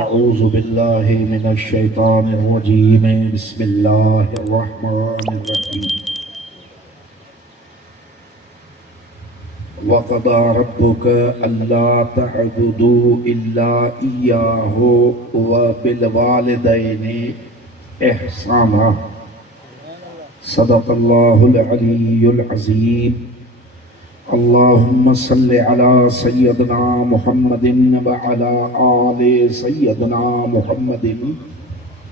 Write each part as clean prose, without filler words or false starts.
अऊज़ु बिल्लाहि मिनश शैतानिर रजीम बिस्मिल्लाहिर रहमानिर रहीम वक़दा रब्बुका अल्ला तअबुदू इल्ला इय्याहु व बिल वालिदैनि इहसाना सदक़ल्लाहुल अलीयुल अज़ीम अल्लाहुम्मा सल्लि अला सय्यदना मुहम्मदिन व अला आलि सय्यदना मुहम्मदिन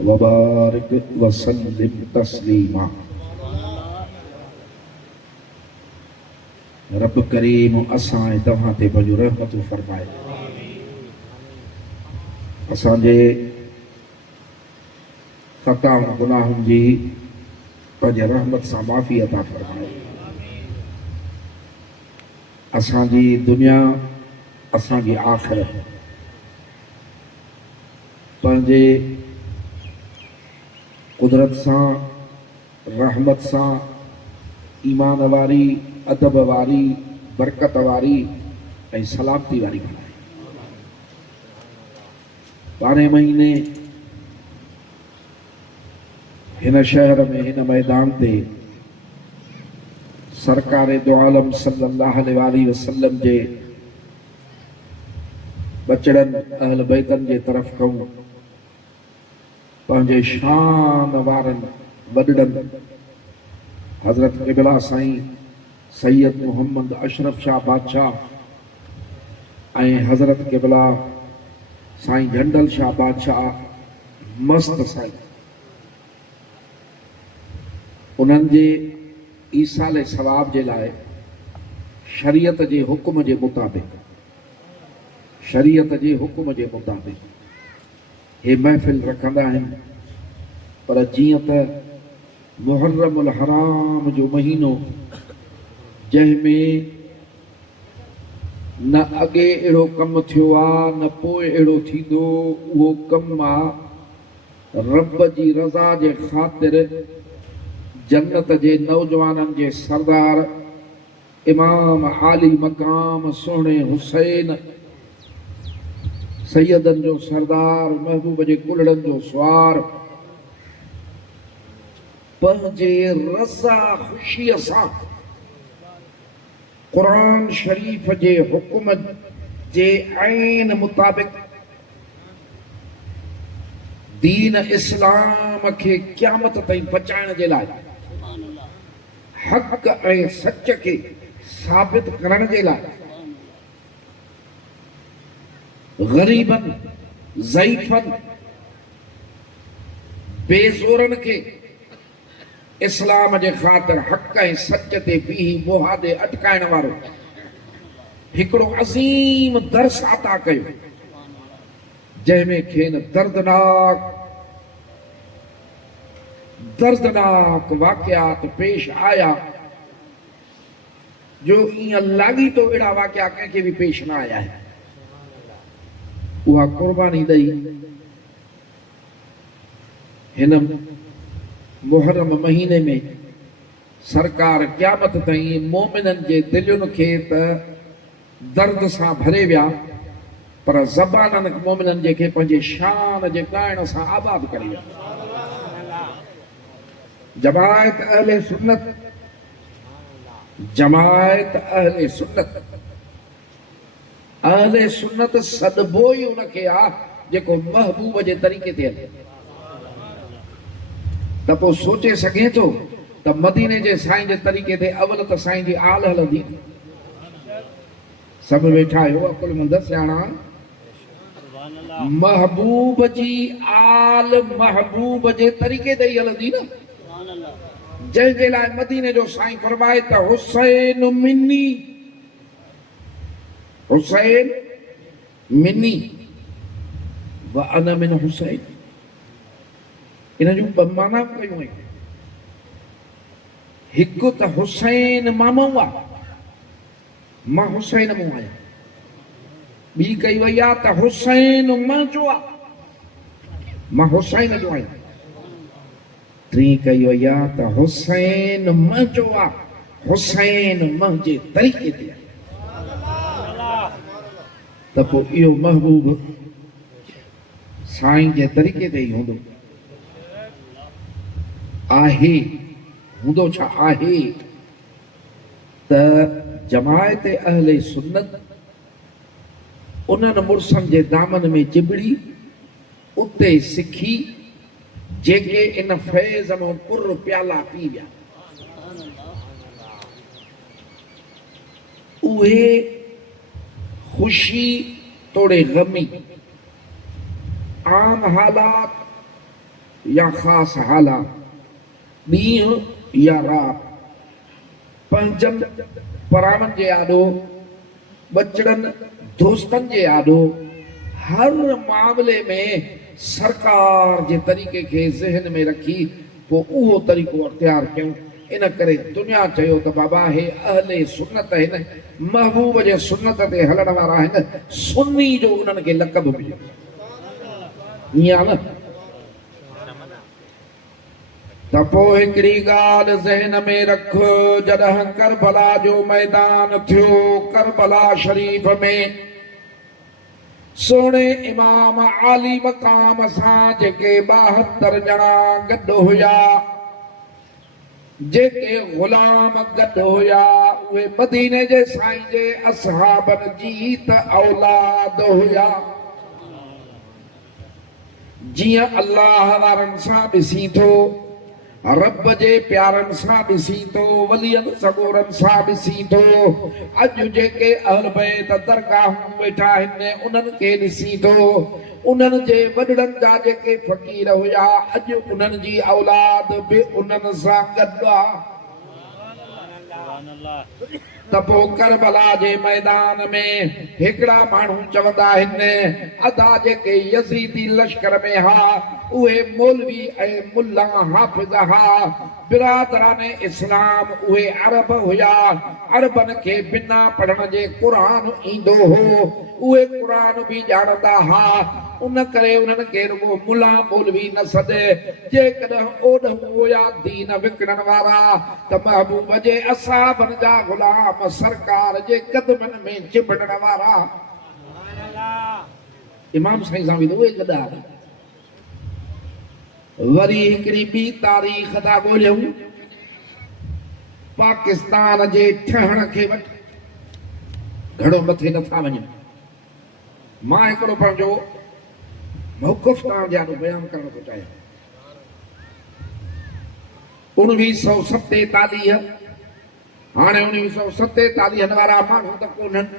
व बारिक व सल्लिम तस्लीमा। रब करीम असां तव्हां ते पंहिंजो रहमतूं फरमाए, असांजे ख़ताउनि गुनाहनि जी पंहिंजे रहमत सां माफ़ी अता फरमाए। असांजी दुनिया असांजी आख़िरत पंहिंजे कुदरत सां रहमत सां ईमान वारी अदब वारी बरकत वारी ऐं सलामती वारी बनाए। 12 महीने हिन शहर में हिन मैदान ते सरकार दो आलम सल्लल्लाहु अलैहि वसल्लम जे बचड़न अहल बैतन जे तरफ खां पंहिंजे शान वारन वॾड़न हज़रत क़िबला साईं सैयद मोहम्मद अशरफ शाह बादशाह ऐं हज़रत क़िबला साईं झंडल शाह बादशाह मस्त साईं उन्हनि जे ईसाले सवाब जे लाइ शरीयत जे हुक्म जे मुताबिक़ हे महफ़िल रखंदा आहिनि। पर जीअं त मुहर्रमुल हराम जो महीनो जंहिंमें न अॻे अहिड़ो कमु थियो आहे न पोइ अहिड़ो थींदो, उहो कमु आहे रब जी रज़ा जे ख़ातिर जन्नत जे नौजवाननि जे सरदार इमाम आली मकाम सोहणे हुसैन सैयदनि जो सरदार महबूब जे कुलड़नि जो स्वार पंहिंजे रज़ा ख़ुशीअ सां क़ुरान शरीफ़ जे हुक्म जे ऐन मुताबिक़ दीन इस्लाम खे क़यामत ताईं बचाइण जे लाइ हक़ ऐं सच खे साबित करण जे लाइ ग़रीबन ज़ईफ़न बेज़ोरन खे इस्लाम जे ख़ातिर हक़ ऐं सच ते बीही मुहादे अटकाइण वारो हिकिड़ो अज़ीम दर्स अता कयो, जंहिंमें खेनि दर्दनाक वाक़ियात पेश आया जो ईअं लागी तो अहिड़ा वाक़िया कंहिंखे बि पेश न आया आहिनि। उहा क़ुर्बानी ॾेई हिन मुहर्रम महीने में सरकार क़यामत ताईं मोमिननि जे दिलयुनि खे त दर्द सां भरे विया, पर ज़बाननि मोमिननि जेके पंहिंजे शान जे ॻाइण सां आबाद करे विया। जमायत अहले सुन्नत सदबो ई उनखे आहे जेको महबूब जे तरीक़े ते हले। त पोइ सोचे सघे थो त मदीने जे साईं जे तरीक़े ते अवल त साईं जी आल हलंदी। सभु वेठा आहियो अकुल मंद सियाणा, महबूब जी आल महबूब जे तरीक़े ते ई हलंदी न, जंहिंजे लाइ मदीने जो साईं फरमाए त हुसैन मिन्नी व अना मिन हुसैन। इन जूं ॿ माना कयूं आहिनि। हिकु त हुसैन मां मूं आहे, मां हुसैन मूं आहियां। ॿी कई वई आहे त हुसैन मां जो आहे, मां हुसैन जो आहियां। टी कई वई आहे त हुसैन मां जो आहे, हुसैन मां जे तरीक़े ते। त पोइ इहो महबूब साईं जे तरीक़े ते ई हूंदो आहे हूंदो छा आहे त जमायत अहले सुन्नत उन्हनि मुर्सनि जे दामन में चिबड़ी उते सिखी जेके इन फैज़ में पुर प्याला पी विया उहे खुशी तोड़े गमी आम हालात या खास हालात ॾींहुं या रात पंहिंजनि परावनि जे आॾो बचड़नि दोस्तनि जे आॾो हर मामले में सरकार जे तरीक़े खे ज़हन में रखी पोइ उहो तरीक़ो अख़्तियार कयूं इन करे दुनिया चयो त बाबा हे अहले सुन्नत आहिनि महबूब जे सुन्नत ते हलण वारा आहिनि सुन्नी जो उन्हनि खे लक़ब मिलियो ईअं न त पोइ हिकिड़ी ॻाल्हि ज़हन में रख जॾहिं करबला जो मैदान थियो करबला शरीफ़ में सोने इमाम आली मक़ाम सां जेके 72 ॼणा गॾु हुया जेके ग़ुलाम गॾु हुया उहे मदीने जे साईं जे असहाबनि जी त औलाद हुया जीअं अल्लाह वारनि सां ॾिसी थो रब जे प्यारनि सां ॾिसी थो वलियनि सगोरनि सां ॾिसी थो अॼु जेके अहल बैत दरगाहूं वेठा आहिनि उन्हनि खे ॾिसी थो उन्हनि जे वॾड़नि जा जेके फ़क़ीर हुया अॼु उन्हनि जी औलाद बि उन्हनि सां गॾु आहे त पोइ करबला जे मैदान में हिकिड़ा माण्हू चवंदा आहिनि अदा जेके यज़ीदी लश्कर में हा उहे मौलवी ऐं मुल्ला हाफ़िज़ हा बिरादरान इस्लाम उहे अरब हुया अरबनि खे बिना पढ़ण जे क़ुरान ईंदो हो उहे क़ुरान बि ॼाणंदा हा उन करे उन्हनि खे रुगो मुल्ला मौलवी न सॾ जेकॾहिं ओॾहूं हुया दीन विकिणण वारा त महबूब जे असहाबनि जा ग़ुलाम सरकार जे कदमनि में चिबड़ण वारा इमाम साईं सां बि उहे गॾा वरी हिकिड़ी ॿी तारीख़ था ॻोल्हियूं पाकिस्तान जे ठहण खे वठी घणो मथे नथा वञूं मां हिकिड़ो पंहिंजो मौक़िफ़ तव्हां जे आॾो बयानु करण थो चाहियां 1947 हाणे 1947 वारा माण्हू त कोन्हनि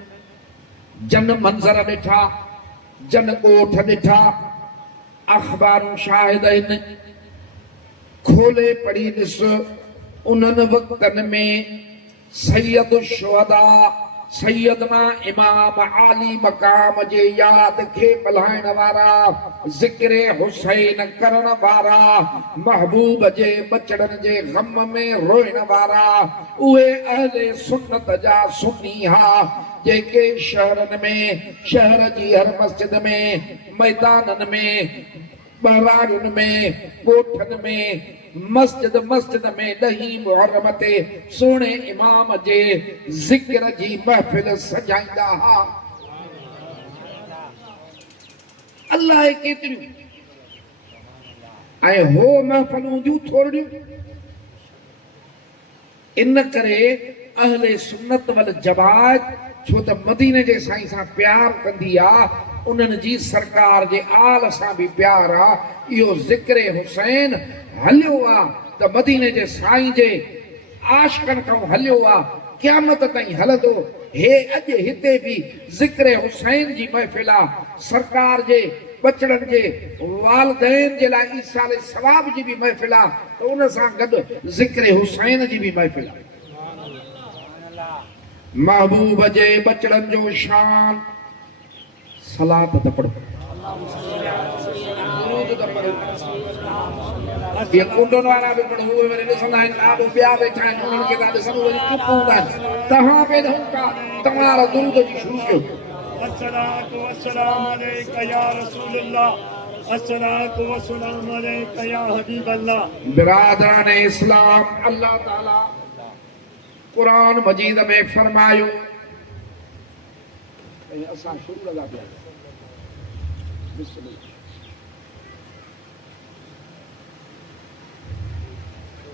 जन मंज़र ॾिठा जन ॻोठ ॾिठा अख़बारूं शाहिद आहिनि खोले पढ़ी ॾिस उन्हनि वक़्तनि में सैयद शुहदा सैयदना इमाम आली मक़ाम जे यादि खे बलाइण वारा ज़िक्र हुसैन करण वारा महबूब जे बचड़नि जे ग़म में रोइण वारा उहे अहले सुन्नत जा सुन्नी हा जेके शहरनि में शहर जी हर मस्जिद में मैदाननि में बहराड़ियुनि में ॻोठनि में मस्जिद मस्जिद में 10 मुहर्रम ते सोने इमाम जे ज़िक्र जी महफ़िल सजाईंदा हा अल्लाह केतिरियूं ऐं हो महफ़िलूं जूं थोड़ियूं इन करे अहले सुन्नत वल जमात छो त मदीने जे साईं सां प्यार कंदी आहे उन्हनि जी सरकार जे आल सां बि प्यार आहे इहो ज़िक्र हुसैन हलियो आहे त मदीने जे साईं जे आशिक़नि खां हलियो आहे क़यामत ताईं हलंदो हे अॼु हिते बि ज़िक्र हुसैन जी महफ़िल आहे सरकार जे बचड़नि जे वालिदैन जे लाइ ईसाले सवाब जी बि महफ़िल आहे त उन सां गॾु ज़िक्र हुसैन जी बि महफ़िल आहे महबूब जे बचड़नि जो शान सलात त पढ़ो ये कुंडन वारा भी पढ़ो हुए मेरे ॾिसंदा आहिनि ॾाढो ॿिया वेठा आहिनि उन्हनि खे था ॾिसनि वरी चुप हूंदा आहिनि तव्हां बि का तव्हां दुरूद जी शुरू कयो अस्सलातु वस्सलामु अलैका या रसूल अल्लाह अस्सलातु वस्सलामु अलैका या हबीब अल्लाह बिरादरान इस्लाम अल्लाह ताला कुरान मजीद में फरमायो असां शुरू लगा दिया बिस्मिल्लाह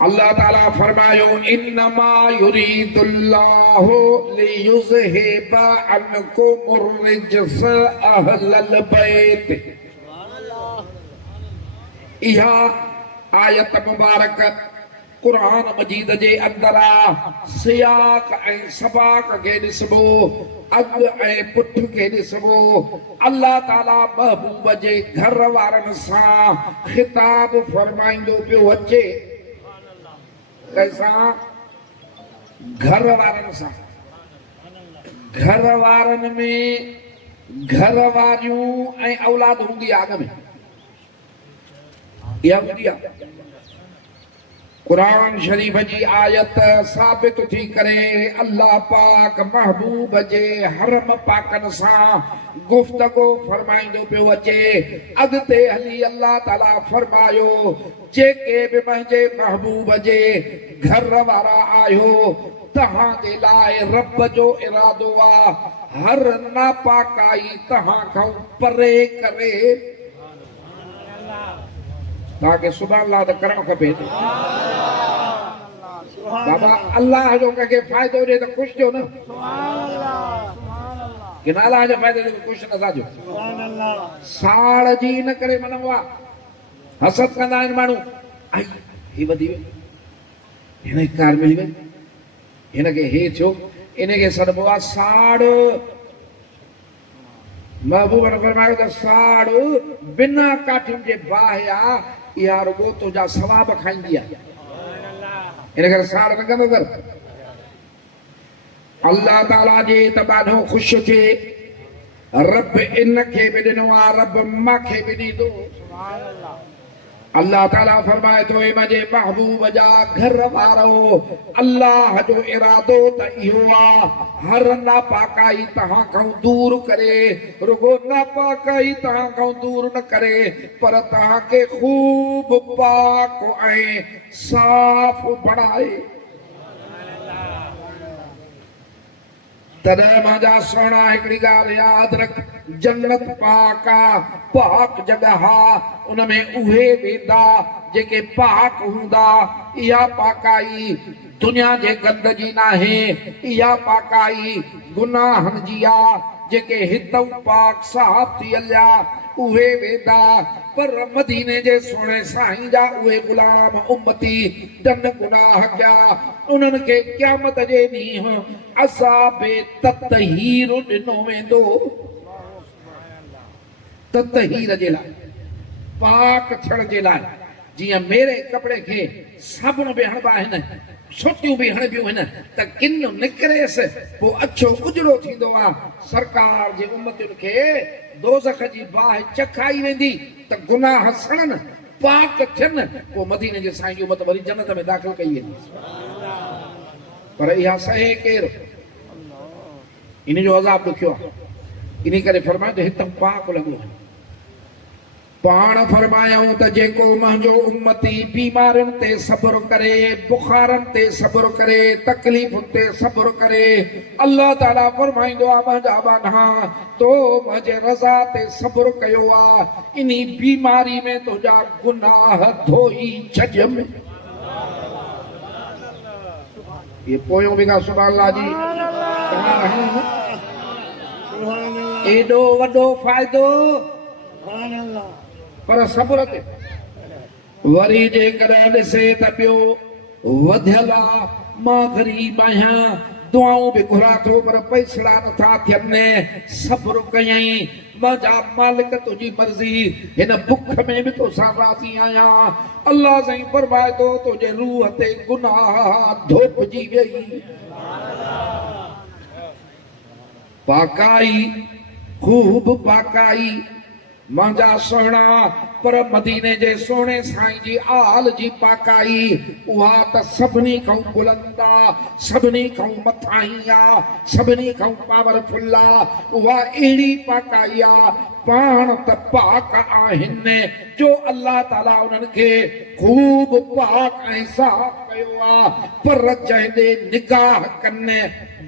अल्लाह ताला फरमायो इन्नमा युरीदुल्लाहु लियुज़हिबा अन्कुमुर रिज्स अहलल बैत। इहा आयत मुबारक कुरान मजीद जे अंदर सियाक ऐं सबाक के ॾिसबो, अॻ ऐं पुठ के ॾिसबो। अल्लाह ताला महबूब जे घर वारनि सां ख़िताब फरमाईंदो पियो अचे। कैसा? घर वारनि सां। घर वारनि में घर वारियूं ऐं औलाद हूंदी आहे अॻ में, इहा हूंदी आहे। कुरान शरीफ जी आयत साबित थी करे अल्लाह पाक महबूब जे हरम पाकनि सां गुफ़्तगू फरमाईंदो पियो अचे। अॻिते हली अल्लाह ताला फरमायो जेके बि मुंहिंजे महबूब जे घर वारा आहियो, तव्हां जे लाइ रब जो इरादो आहे हर नापाकाई तव्हां खां परे करे। तव्हांखे सुभाणे अल्लाह त करणु खपे। बाबा अल्लाह जो कंहिंखे फ़ाइदो ॾे त ख़ुशि थियो न, कि न अल्लाह जो फ़ाइदो ॾे ख़ुशि नथा थियो। साड़ जी न करे मञो आहे, हसद कंदा आहिनि माण्हू, आई ही वधी वई, हिन खे कार मिली वई, हिनखे हे थियो, इनखे सॾिबो आहे साड़। महबूब ने फरमायो त साड़ बिना काठियुनि जे बाहि आहे, इहा रुगो तुंहिंजा सवाब खाईंदी आहे। इन करे साड़ न कंदो कर। अल्लाह ताला जे तबानो ख़ुशि थिए, रब इनखे बि ॾिनो आहे, रब मूंखे बि ॾींदो। अल्लाह ताला फरमाए थो मुंहिंजे महबूब जा घर वारो, अल्लाह जो इरादो त इहो आहे हर नापाकाई तव्हां खां दूर करे। रुगो नापाकाई तव्हां खां दूर न करे, पर तव्हांखे खूब पाक ऐं साफ़ बणाए। तॾहिं मुंहिंजा सोना हिकिड़ी ॻाल्हि यादि रख, जन्नत पाक आहे, पाक जॻह आहे, उन में उहे वेंदा जेके पाक हूंदा। इहा पाकाई दुनिया जे गंद जी नाहे, इहा पाकाई गुनाहनि जी आहे। जेके हितऊं पाक साफ़ थियल आहे उहे वेंदा, पर मदीने जे सोणे साईं जा उहे गुलाम उम्मती जन गुनाह कया, उन्हनि खे क़यामत जे ॾींहुं अज़ाबे ततहीर ॾिनो वेंदो। ततहीर जे लाइ, पाक थियण जे लाइ। जीअं मेरे कपिड़े खे साबुण बि हणिबा आहिनि, छुटियूं बि हणिबियूं आहिनि त किन निकिरेसि पोइ अछो उजड़ो थींदो आहे। सरकार जे उम्मतुनि खे दोज़ख जी बाहि चखाई वेंदी त गुनाह सड़नि, पाक थियनि, पोइ मदीने जे साईं जी उम्मत वरी जन्नत में दाख़िल कई वेंदी। पर इहा सहे केरु? इन जो अज़ाब ॾुखियो आहे। इन करे फरमायो त हितां पाक लॻो। पाण फरमायूं त जेको मुंहिंजो उम्मती बीमारियुनि ते सब्र करे, बुखारनि ते सब्र करे, तकलीफ़ुनि ते सब्र करे, अल्लाह ताला फरमाईंदो आहे मुंहिंजा बाना तो मुंहिंजे रज़ा ते सब्र कयो आहे, इन बीमारी में तुंहिंजा गुनाह धोई छॾियमि। ये पोयों बि का सुभाणे अल्लाह जी एॾो वॾो फ़ाइदो पर सब्र ते। वरी जेकॾहिं ॾिसे त ॿियो वधियल आहे, मां ग़रीब आहियां, दुआऊं बि घुरां थो पर पैसड़ा नथा थियनि, सब्र कयई, मुंहिंजा मालिक तुंहिंजी मर्ज़ी, हिन बुख में बि तोसां राज़ी आहियां। अल्लाह साईं फरमाए थो तुंहिंजे रूह ते गुनाह धोपजी वई। पाकाई, खूब पाकाई, मुंहिंजा सोना, पर मदीने जे सोने साईं जी आल जी पाकाई उहा त सभिनी खां बुलंद आहे, सभिनी खां मथां आहे, सभिनी खां पावरफुल आहे। उहा अहिड़ी पाकाई आहे, पाण त पाक आहिनि जो अल्लाह ताला उन्हनि खे खूब पाक ऐं साफ़ कयो आहे। पर जंहिं निगाह कनि,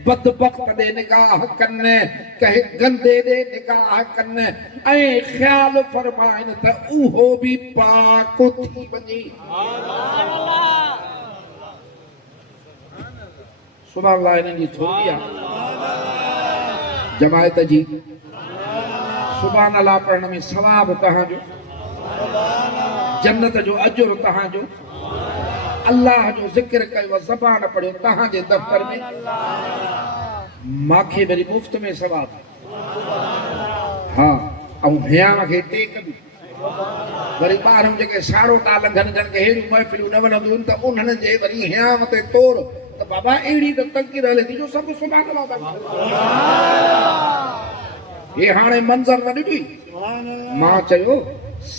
बदबख्त ॾे निगाह कनि, कंहिं गंदे ॾे निगाह कनि ऐं ख़्याल फरमाइनि त उहो बि पाक थी वञे। सुभाणे अल्लाह इन्हनि जी थोरी आहे जमायत जी सुभाणे अल्लाह पढ़ण में सवाब तव्हांजो जन्नत जो अजुर तव्हांजो अल्लाह जो ज़िक्र कयो ज़बान पढ़ियो तव्हांजे दफ़्तर में मांखे वरी मुफ़्त में सवाब हाँ ऐं हियां खे टेक बि वरी ॿारनि जेके साड़ो ता लंघनि जन खे अहिड़ियूं महफ़िलियूं न वणंदियूं आहिनि त उन्हनि जे वरी हियां मथे तोड़ त बाबा अहिड़ी त तंकीर हले थी जो सभु सुभाणे अल्लाह हे हाणे मंज़र न ॾिठी मां चयो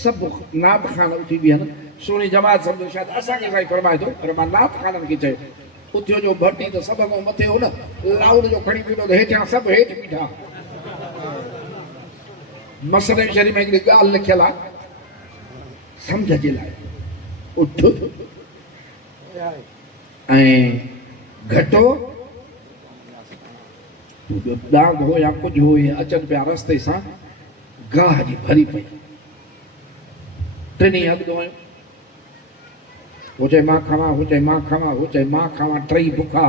सभु नात खान उथी बीहनि सुहिणी जमात सम्झो शायदि असांखे साईं फरमाए थो पर मां नात खाननि खे चयो उथियो जो भट्टी त सभु खां मथे हो न लाउड जो खणी बीठो त हेठियां सभु हेठि बीठा मसले शरीफ़ में हिकिड़ी ॻाल्हि लिखियलु आहे सम्झ जे लाइ उठ ऐं घटो दाग हो या कुझु हो या अचनि पिया रस्ते सां गाह जी भरी पई टिनी अॻितो आहियूं हो चए मां खावां हो चए मां खावां हो चए मां खावां टई बुखा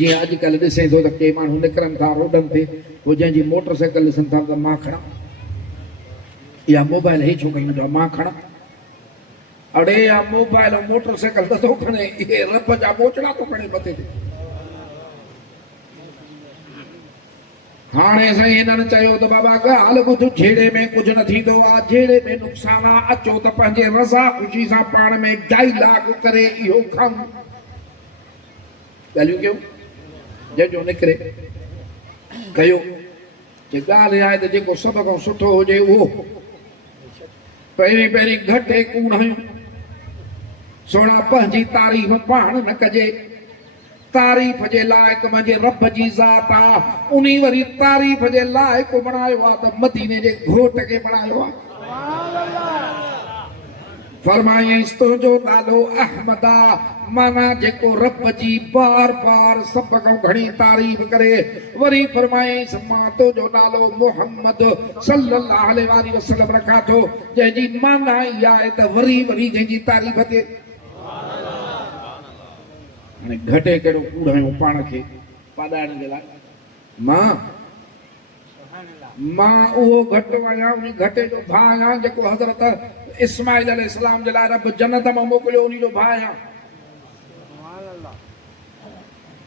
जीअं अॼुकल्ह ॾिसे थो त के माण्हू निकिरनि था रोडनि ते हो जंहिंजी मोटर साइकिल ॾिसनि था त मां खणा या मोबाइल हे छो कयूं था मां खणा अड़े या मोबाइल ऐं मोटर साइकिल नथो खणे इहे रब जा बोचड़ा थो खणे मथे ते हाणे साईं हिननि चयो त बाबा ॻाल्हि ॿुध जहिड़े में कुझु न थींदो आहे जहिड़े में नुक़सान आहे अचो त पंहिंजे रज़ा ख़ुशी सां पाण में डायलॉग करे इहो खाऊं ॻाल्हियूं कयूं जंहिंजो निकिरे कयो जे ॻाल्हि आहे त जेको सभ खां सुठो हुजे उहो पहिरीं पहिरीं घटि कूड़ हयूं सोना पंहिंजी तारीफ़ पाण न कजे तारीफ़ जे लाइक़ मुंहिंजे रब जी ज़ात आहे उन वरी तारीफ़ जे लाइक़ बणायो आहे त मदीने जे घोट खे बणायो आहे फरमायईंसि तुंहिंजो नालो अहमद आहे माना जेको रब जी बार बार सभ खां घणी तारीफ़ करे वरी फरमायईंसि मां तुंहिंजो नालो मुहम्मद सल्लल्लाहु अलैहि वसल्लम रखां थो जंहिंजी माना इहा आहे त वरी वरी जंहिंजी तारीफ़ थिए हाणे घटे कहिड़ो कूड़ आहियूं पाण खे पाॾाइण जे लाइ मां उहो घटि आहियां उन घटे जो भाउ आहियां जेको हज़रत इस्माइल अलैहिस्सलाम जे लाइ रब जन्नत मां मोकिलियो उन जो भाउ आहियां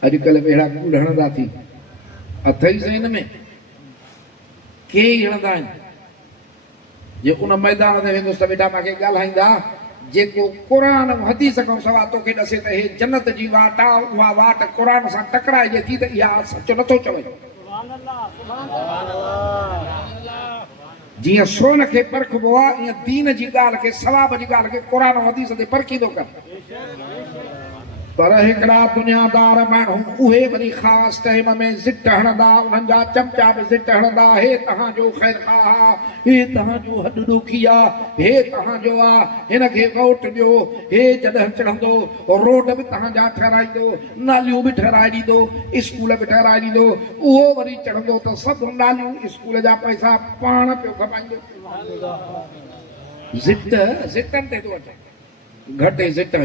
अॼुकल्ह अहिड़ा कूड़ हणंदा थी अथई हिन में के हणंदा आहिनि जे उन मैदान ते वेंदुसि त बेटा मूंखे ॻाल्हाईंदा जेको क़ुर ऐं हदीस खां सवाइ तोखे ॾसे त हे जन्नत जी वाट आहे उहा वाट क़ुर सां टकराइजे थी त इहा सच नथो चवे जीअं सोन खे परखबो आहे ईअं दीन जी ॻाल्हि खे सवाब जी ॻाल्हि खे क़ुर ऐं हदीस ते परखींदो कर पर हिकिड़ा दुनियादार माण्हू उहे वरी ख़ासि टाइम में ज़िट हणंदा उन्हनि जा चमचा बि ज़िट हणंदा हे तव्हांजो ख़ैरख़्वाह आहे हे तव्हांजो हॾु ॾुखी आहे हे तव्हांजो आहे हिनखे वोट ॾियो हे जॾहिं चढ़ंदो रोड बि तव्हांजा ठहिराईंदो नालियूं बि ठहिराए ॾींदो स्कूल बि ठहिराए ॾींदो उहो वरी चढ़ंदो त सभु नालियूं स्कूल जा पैसा पाण पियो खपाईंदो ज़िटनि ते थो अचे घटि ज़िट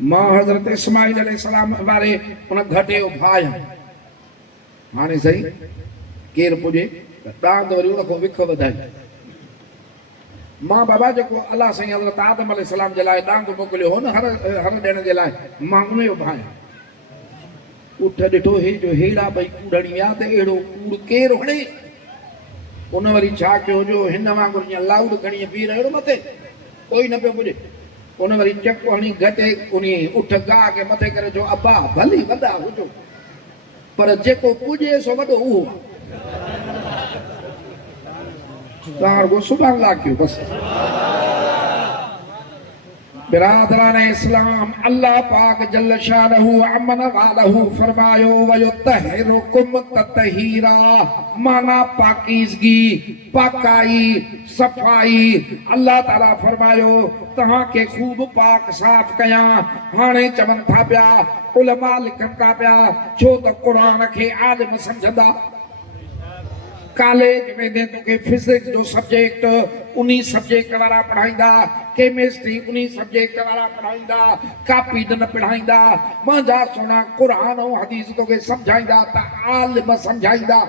मां हज़रत इस्माइल अलैहिस्सलाम वारे उन घटे जो भाउ आहियां हाणे सही केरु पुॼे ॾांद वरी उन खां विख वधाई मां बाबा जेको अलाह साईं हज़रत आदम अलैहिस्सलाम जे लाइ ॾांद मोकिलियो हो न हर ॾियण जे लाइ मां उन जो भाउ आहियां उठ ॾिठो हे जो हेड़ा भई कूड़णी विया त अहिड़ो कूड़ केरु हणे उन वरी छा कयो जो हिन वांगुरु ईअं लाउड खणी बीह रहियो मथे कोई न पियो पुॼे उन वरी चक हणी घटे उन उठ गाह खे मथे करे जो अब्बा भली वॾा हुजो पर जेको पुॼे सो वॾो उहो तव्हां रुॻो सुभाणे ला कयो बसि बिरादरान इस्लाम अल्लाह पाक जल शानहू अमन वालहू फरमायो वयुतहिरुकुम ततहीरा माना पाकीज़गी पाकाई सफ़ाई अल्लाह ताला फरमायो तहां के खूब पाक साफ़ कया हाणे चवनि था पिया उलमा लिखनि था पिया छो त क़ुर खे आलिम सम्झंदा कॉलेज वेंदे तोखे फिजिक्स जो सब्जेक्ट उन्हीं सब्जेक्ट वारा पढ़ाईंदा, केमिस्ट्री उन्हीं सब्जेक्ट वारा पढ़ाईंदा, कापी न पढ़ाईंदा। मुंहिंजा सोना कुरान ऐं हदीस तोखे सम्झाईंदा त आलिम सम्झाईंदा।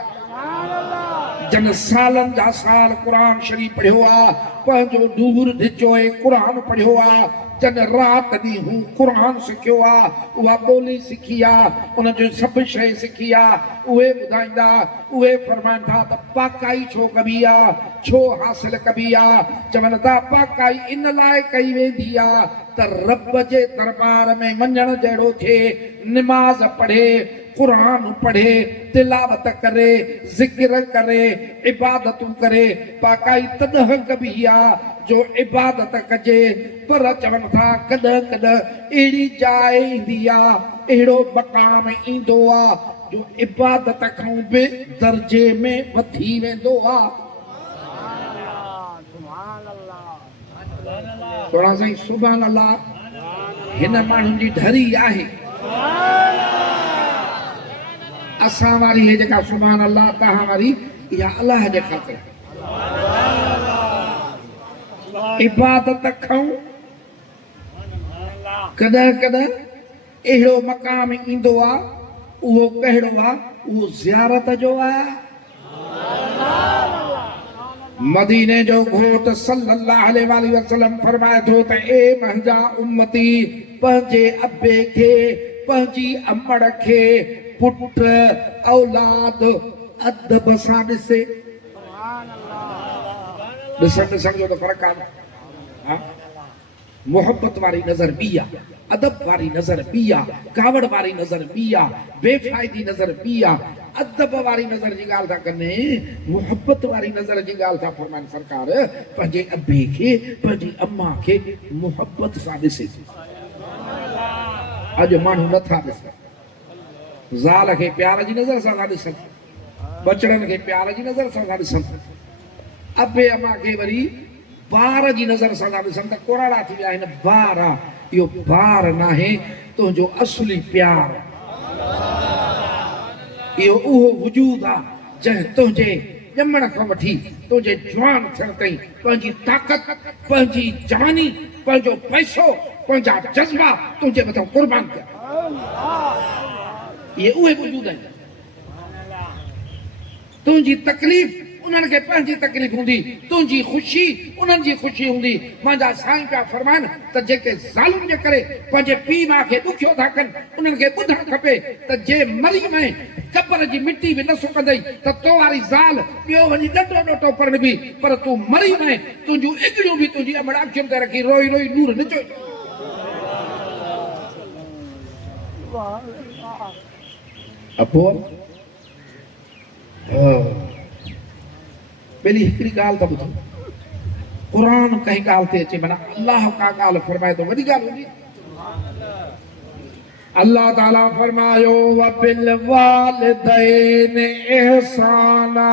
जन सालन जा साल कुरान शरीफ पढ़ियो आहे, पंहिंजो दूर ढिचो कुरान पढ़ियो आहे, जन रात ॾींहुं कुरान सिखियो आहे, उहा ॿोली सिखी आहे, उनजो सभु शइ सिखी आहे, उहे ॿुधाईंदा। उहे फरमाइनि था त पाकाई छो कबी आहे, छो हासिल कबी आहे? चवनि था पाकाई इन लाइ कई वेंदी आहे त रब जे दरबार में वञण जहिड़ो थिए, निमाज़ पढ़े, कुरान पढ़े, तिलावत करे, ज़िक्र करे, इबादतूं करे। पाकाई तॾहिं कबी आहे जो इबादत कजे। पर चवनि था कॾहिं कॾहिं अहिड़ी जाइ ईंदी आहे, अहिड़ो मक़ाम ईंदो आहे जो इबादत खां बि दर्जे में वधी वेंदो आहे। थोरा साईं सुभान अल्लाह। हिन माण्हुनि जी ढरी आहे। असां वारी हे जेका सुभान अल्लाह, तव्हां वारी इहा अलाह जे ख़ातिर। इबादत खां कॾहिं कॾहिं अहिड़ो मक़ाम ईंदो आहे, उहो कहिड़ो आहे? उहो ज़ियारत जो आहे। मदीने जो घोट सल्लल्लाहु अलैहि वसल्लम फरमाए थो त ए मुंहिंजा उम्मती, पंहिंजे अबे खे, पंहिंजी अमड़ खे, पुट औलाद अदब सां ॾिसे। ॾिसण जो त फ़र्क़ु आहे। मोहब्बत वारी नज़र ॿी आहे, अदब वारी नज़र ॿी आहे, कावड़ वारी नज़र ॿी आहे, बेफ़ाइदी नज़र ॿी आहे। अदब वारी नज़र जी ॻाल्हि था कनि, मोहब्बत वारी नज़र जी ॻाल्हि था फरमाइनि सरकार। पंहिंजे अबे खे, पंहिंजी अम्मा खे मोहब्बत सां ॾिसे। अॼु माण्हू नथा ॾिसनि। ज़ाल खे प्यार जी नज़र सां था ॾिसनि, बचड़नि खे प्यार जी नज़र सां था ॾिसनि, अबे अम्मा खे वरी ॿार जी नज़र सां था ॾिसनि त कोराड़ा थी विया आहिनि। ॿार आहे, इहो ॿार नाहे, तुंहिंजो असली प्यार। इहो उहो वजूद आहे जंहिं तुंहिंजे ॼमण खां वठी तुंहिंजे जवान थियण ताईं पंहिंजी ताक़त, पंहिंजी जवानी, पंहिंजो पैसो, पंहिंजा जज़्बा तुंहिंजे मथां क़ुर्बान कया। इहे उहे वजूद आहिनि। तुंहिंजी तकलीफ़ उन्हनि खे पंहिंजी तकलीफ़ हूंदी, तुंहिंजी ख़ुशी उन्हनि जी ख़ुशी हूंदी। मुंहिंजा साईं पिया फरमाइनि त जेके ज़ालुनि जे करे पंहिंजे पीउ माउ खे ॾुखियो था कनि, उन्हनि खे ॿुधणु खपे त जे मरी में कबर जी मिटी बि न सुकंदई त तो वारी ज़ाल ॿियो वञी ॾंडो ॾोटो पण बि, पर तूं मरी में तुंहिंजूं इगड़ियूं बि तुंहिंजी अमड़ अखियुनि ते रखी रोई रोई नूर न चोई। पहली हिकिड़ी ॻाल्हि त ॿुधो, क़ुरान कंहिं ॻाल्हि ते अचे, माना अलाह का ॻाल्हि फरमाए थो, वॾी ॻाल्हि हूंदी। अल्लाह ताला फरमायो वबिल वालिदैन इहसाना।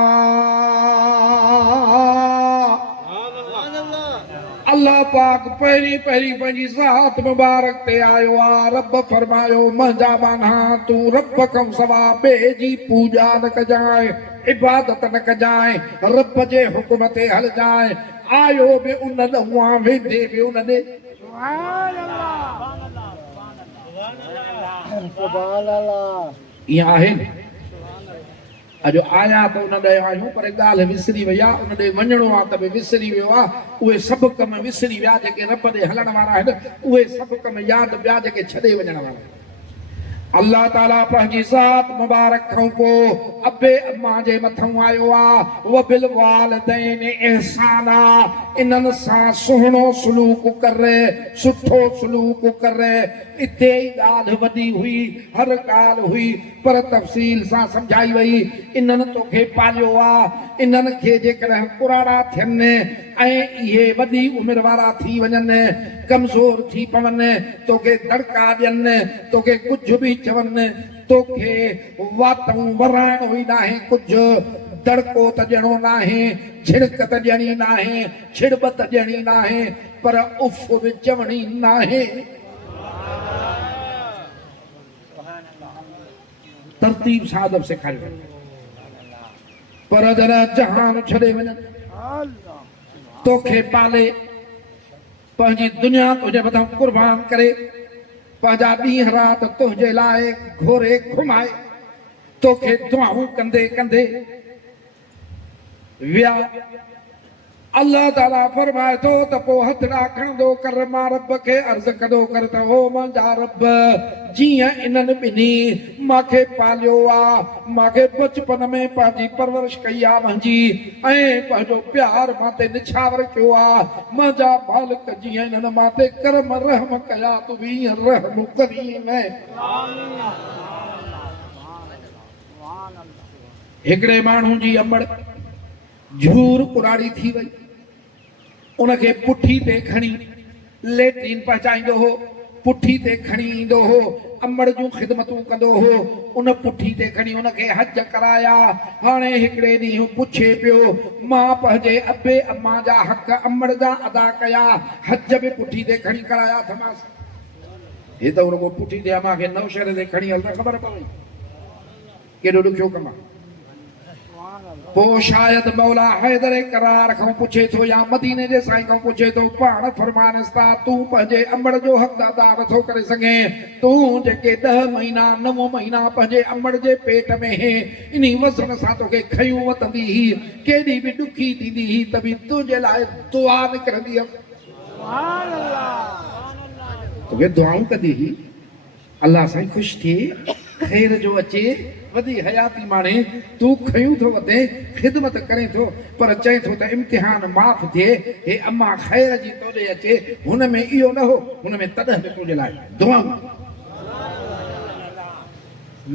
अल्लाह पाक पहिरीं पहिरीं पंहिंजी ज़ात मुबारक ते आयो आहे। रब फरमायो मुंहिंजा माना तूं रब खां सवाइ ॿिए जी पूॼा न कजांइ, इबादत न कजांइ, रब जे हुकुम ते हलजांइ। आयो बि उन ॾांहुं, वेंदे बि उन ॾे। ईअं आहे न। अॼु आया त उन ॾे आहियूं, पर ॻाल्हि विसरी वई आहे। उन ॾे वञिणो आहे त बि विसरी वियो आहे। उहे सभु कम विसरी विया जेके रब ॾे हलण वारा आहिनि, उहे सभु कम यादि ॿिया जेके छॾे वञण वारा। अल्लाह ताला पंहिंजी ज़ात मुबारक खां पोइ अबे अम्मा जे मथां आयो आहे। वबिल वालिदैन इहसाना, इन्हनि सां सुहिणो सलूक करे, सुठो सलूक करे। इते ई ॻाल्हि वॾी हुई, हर ॻाल्हि हुई, पर तफ़सील सां सम्झाई वई। इन्हनि तोखे पालियो आहे, इन्हनि खे जेकॾहिं पुराणा थियनि ऐं इहे वॾी उमिरि वारा थी वञनि, कमज़ोर थी पवनि, तोखे दड़का ॾियनि, तोखे कुझु बि चवनि, तोखे वातूं वराइणो ई नाहे, कुझु दड़को त ॾियणो नाहे, झिड़क त ॾियणी नाहे, छिड़ब त ॾियणी नाहे, पर उफ़ बि चवणी नाहे। तरतीब सां अदब सेखारियो। पर जरा जहान छॾे वञनि तोखे पाले पंहिंजी दुनिया तुंहिंजे मथां कुर्बान करे पंहिंजा ॾींहं राति तुंहिंजे लाइ घोरे घुमाए तोखे दुआऊं कंदे कंदे विया अल्लाह ताला फरमाए थो त पोइ हथ खणंदो कर मां रब खे अर्ज़ कंदो कर त ओ मुंहिंजा रब जीअं इन्हनि ॿिन्ही मूंखे पालियो आहे मूंखे बचपन में पंहिंजी परवरिश कई आहे मुंहिंजी ऐं पंहिंजो प्यार मां ते निछावर कयो आहे मुंहिंजा मालिक जीअं इन्हनि मां ते करम रहम कया तूं बि ईअं रहम करीम हिकिड़े माण्हू जी अमड़ झूर कुराड़ी थी वई उनखे पुठी ते खणी लेट्रिन पहुचाईंदो हो पुठी ते खणी ईंदो हो अमड़ जूं ख़िदमतूं कंदो हो उन पुठी ते खणी उनखे हज कराया हाणे हिकिड़े ॾींहुं पुछे पियो मां पंहिंजे अबे अम्मा जा हक़ अमड़ जा अदा कया हज बि पुठी ते खणी कराया अथमांसि हे त उनखो पुठी ते अम्मा खे नवशहर ते खणी हल त ख़बर पवई केॾो ॾुखियो कमु आहे पोइ शायदि मौला हैदर करार खां पुछे थो या मदीने जे साईं खां पुछे थो पाण फरमानस था तूं पंहिंजे अमड़ जो हक़ अदा नथो करे सघे तूं जेके 10 महीना 9 महीना पंहिंजे अमड़ जे पेट में इन वज़न सां तोखे खयूं वतंदी ही केॾी बि ॾुखी थींदी ही त बि तुंहिंजे लाइ दुआ निकिरंदी तोखे दुआऊं कंदी ही अल्लाह साईं ख़ुशि थिए ख़ैर जो अचे वधी हयाती माणे तूं खयूं थो वधे ख़िदमत करे थो पर चए थो त इम्तिहान माफ़ थिए हे अम्मा ख़ैर जी तोॾे अचे हुन में इहो न हो हुन में तॾहिं बि तुंहिंजे लाइ दुआऊं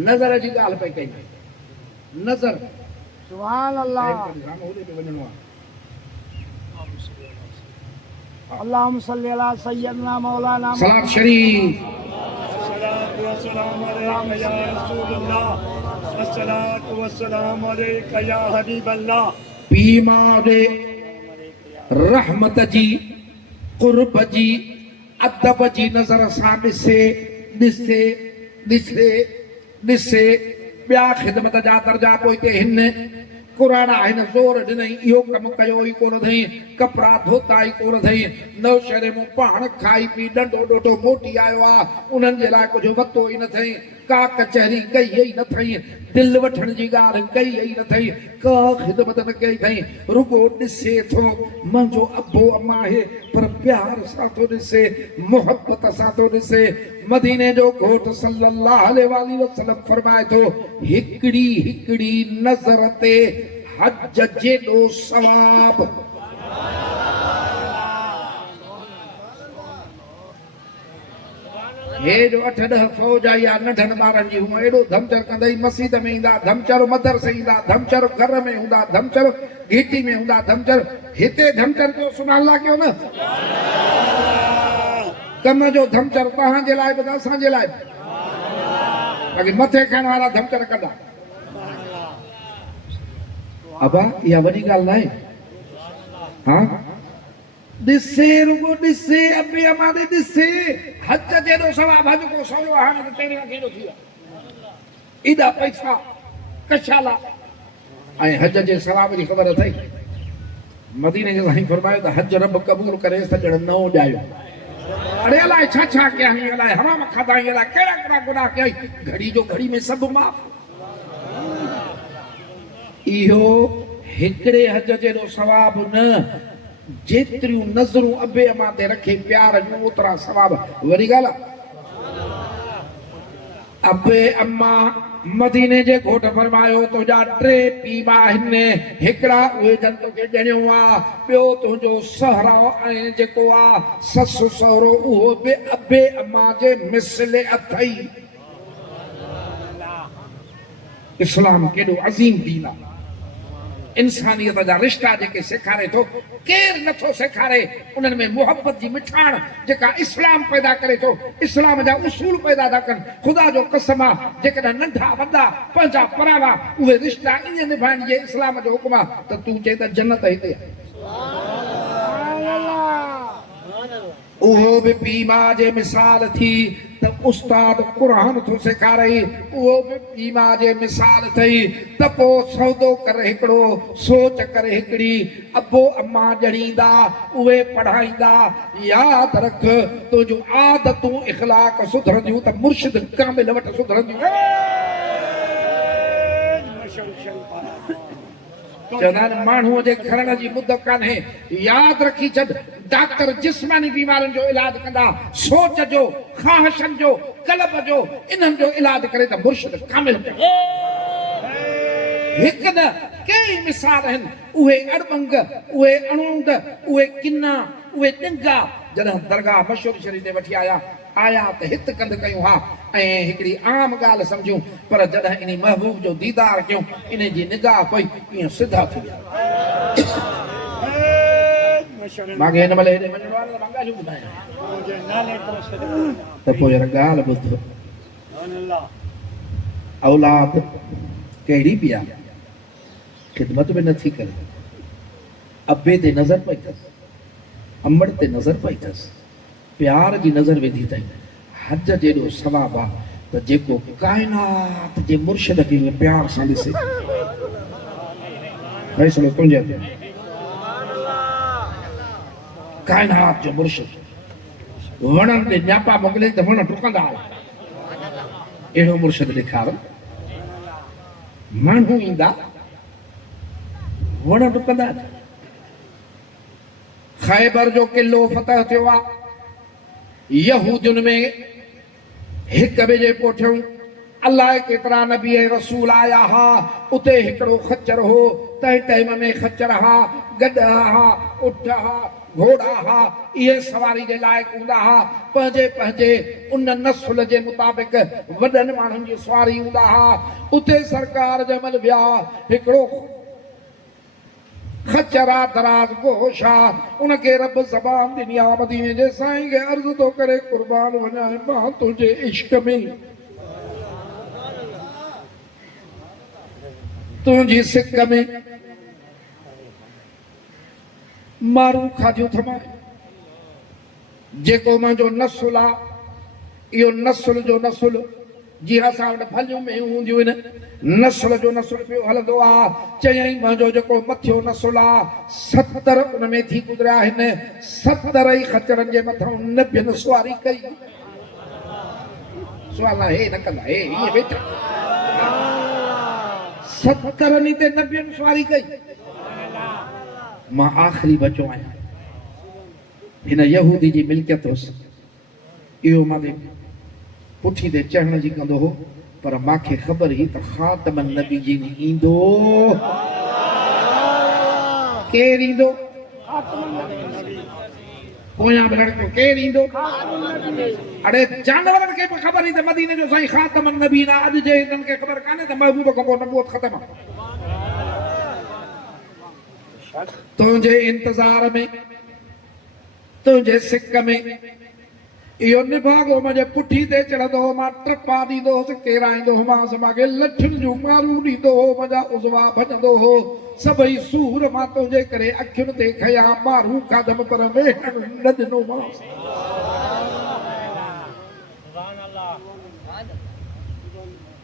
नज़र जी ॻाल्हि पई कई नज़र सुभान अल्लाह होॾे पे वञिणो आहे अल्लाहुम्मा सल्ली अला सय्यदना मौलाना सलाम शरीफ अस्सलाम अलैका या रसूल अल्लाह अस्सलातु वस्सलाम अलैका या हबीब अल्लाह पीमा दे रहमत जी कुर्ब जी अदब जी नज़र सां ॾिसे ॾिसे ॾिसे ॾिसे ॿिया ख़िदमत जा दर्जा पोइ हिते हिन कुरान आहिनि ज़ोर ॾिनई इहो कमु कयो ई कोन अथई कपिड़ा धोता ई कोन अथई नवशहरे मूं पाण खाई पी ॾंडो ॾोटो मोटी आयो आहे उन्हनि जे लाइ कुझु वरितो ई न अथई का कचहरी कई ई न अथई दिलि वठण जी ॻाल्हि कई ई न अथई का ख़िदमत न कई अथई रुॻो ॾिसे थो मुंहिंजो अबो अम्मा आहे पर प्यार सां थो ॾिसे मुहबत सां थो ॾिसे मदीने जो घोट सल्लल्लाहु अलैहि वसल्लम फरमाए थो हिकिड़ी हिकिड़ी नज़र ते हज जेॾो सवाब हे जो 8-10 फौज आई या नंढनि ॿारनि जी हूअं एॾो धमचर कंदई मस्जिद में ईंदा धमचर मदरसे ईंदा धमचर घर में हूंदा धमचर घिटी में हूंदा धमचर हिते धमचर जो सुभाणे अल्लाह कयो न कम जो धमचर तव्हांजे लाइ बि असांजे लाइ बाक़ी मथे खाइण वारा धमचर कंदा अबा इहा वॾी ॻाल्हि न आहे हा ॾिसे रुॻो ॾिसे अबे अम्मा ॾे ॾिसे हज जेॾो सवाब हज को सवलो हाणे त तेरे केॾो थी वियो एॾा पैसा कशाला ऐं हज जे सवाब जी ख़बर अथई मदीने जे साईं फरमायो त हज रब क़बूल करे सॼण नओं ॼायो अरे अलाए छा छा कया आहियूं अलाए हराम खाधा आहियूं अलाए कहिड़ा कहिड़ा गुनाह कया आहियूं घड़ी जो घड़ी में सभु माफ़ इहो हिकिड़े हज जेॾो सवाब न जेतिरियूं नज़रूं अबे अम्मा ते रखे प्यार जूं ओतिरा सवाब वरी ॻाल्हि आहे अबे अम्मा मदीने जे घोट फरमायो तुंहिंजा 3 पीउ आहिनि हिकिड़ा उहे जन तोखे ॼणियो आहे ॿियो तुंहिंजो सहरो ऐं जेको आहे ससु सहुरो उहो बि अबे अम्मा जे मिसले अथई इस्लाम केॾो अज़ीम दीन आहे इंसानियत जा रिश्ता जेके सेखारे थो केरु नथो सेखारे उन्हनि में मोहब्बत जी मिठाण जेका इस्लाम पैदा करे थो इस्लाम जा उसूल पैदा था कनि ख़ुदा जो कसम आहे जेकॾहिं नंढा वॾा पंहिंजा परावा उहे रिश्ता ईअं निभाइण जे इस्लाम जो हुकुम आहे त तूं चए त जन्नत हिते उहो बि पीउ माउ जे मिसाल थी त उस्ताद कुरान थो सेखारई उहो बि ॿी मां जे मिसाल थई त पोइ सौदो करे हिकिड़ो सोच करे हिकिड़ी अबो अम्मा ॼणींदा उहे पढ़ाईंदा यादि रख तुंहिंजूं आदतूं इख़लाक सुधरंदियूं त मुर्शिद कामिल वटि सुधरंदियूं चवंदा आहिनि माण्हूअ जे खणण जी मुद कान्हे यादि रखी छॾ डॉक्टर जिस्मानी बीमारियुनि जो इलाज कंदा सोच जो ख़्वाहिशनि जो कल्ब जो इन्हनि जो इलाज करे त मुर्शिद कामिल हिकु न कई मिसाल आहिनि उहे अड़बंग उहे अणूंद उहे किना उहे ॾिंगा जॾहिं दरगाह मशहूर शरीफ़ ते वठी आया त हित कंद कयूं हा ऐं हिकिड़ी आम ॻाल्हि सम्झूं पर जॾहिं इन महबूब जो दीदार कयूं इन जी निगाह पई ईअं सिधा थी विया मूंखे हिन महिल हेॾे वञिणो आहे त मां ॻाल्हियूं ॿुधायां त पोइ यार ॻाल्हि ॿुध औलाद कहिड़ी बि आहे ख़िदमत बि नथी करे अबे ते नज़र पई अथसि अमड़ ते नज़र पई अथसि प्यार जी नज़र विधी अथई हज जेॾो सवाब आहे त जेको काइनात जे मुर्शिद खे प्यार सां ॾिसे फ़ैसिलो तुंहिंजे हथ में काइनात जो मुर्शिद वणनि ते न्यापा मोकिले त वण टुकंदा अहिड़ो मुर्शिद ॾेखार माण्हू ईंदा वण टुकंदा ख़ैबर जो किलो फतह थियो आहे यहूदियुनि में हिक ॿिए जे पोठियों अलाह केतिरा नबी ऐं रसूल आया हा उते हिकिड़ो खच्चर हो तंहिं टाइम में खच्चर हा गॾ हा उठ हा घोड़ा हा इहे सवारी जे लाइक़ु हूंदा हा पंहिंजे पंहिंजे उन नस्ल जे मुताबिक़ वॾनि माण्हुनि जी सवारी हूंदा हा उते सरकार जंहिं महिल विया हिकिड़ो खचरा दराज गोशा उनके रब ज़बान ॾिनी आहे मदीने जे साईं खे अर्ज़ थो करे कुर्बान वञाए मां तुंहिंजे इश्क में तुंहिंजी सिक में मारू खाधियूं थमाए जेको मुंहिंजो नसुल आहे इहो नसुल जो नसुल जीअं असां वटि फलियूं में हूंदियूं आहिनि नसुल जो नसुल पियो हलंदो आहे चयईं मुंहिंजो जेको मथियो नसुल आहे 70 उन में थी गुज़रिया आहिनि 70 ई खचरनि जे मथां नबियनि सवारी कई सुवाल आहे न कंदा हे ईअं वेठा 70 ते नबियनि सवारी कई मां आख़िरी बचो आहियां हिन यहूदी जी मिल्कियत हुअसि इहो मां पुठी ते चढ़ण जी कंदो हो पर मूंखे ख़बर हुई त ख़ातमन नबी जी ईंदो केरु ईंदो पोयां बि लड़को केरु ईंदो अड़े जानवरनि खे बि ख़बर हुई त मदीने जो साईं ख़ातमन नबी ना अॼु जे हिननि खे ख़बर कान्हे त महबूब खां पोइ नबूवत ख़तम आहे तुंहिंजे इंतज़ार में तुंहिंजे सिक में इहो निभागो मुंहिंजे पुठी ते चढ़ंदो हो मां ट्रपा ॾींदो हुउसि केराईंदो हुमांसि मूंखे लठुनि जूं मारूं ॾींदो हो मुंहिंजा उज़वा भॼंदो हो सभई सूर मां तुंहिंजे करे अखियुनि ते खया मारूं खाधमि पर वेहण न ॾिनोमांसि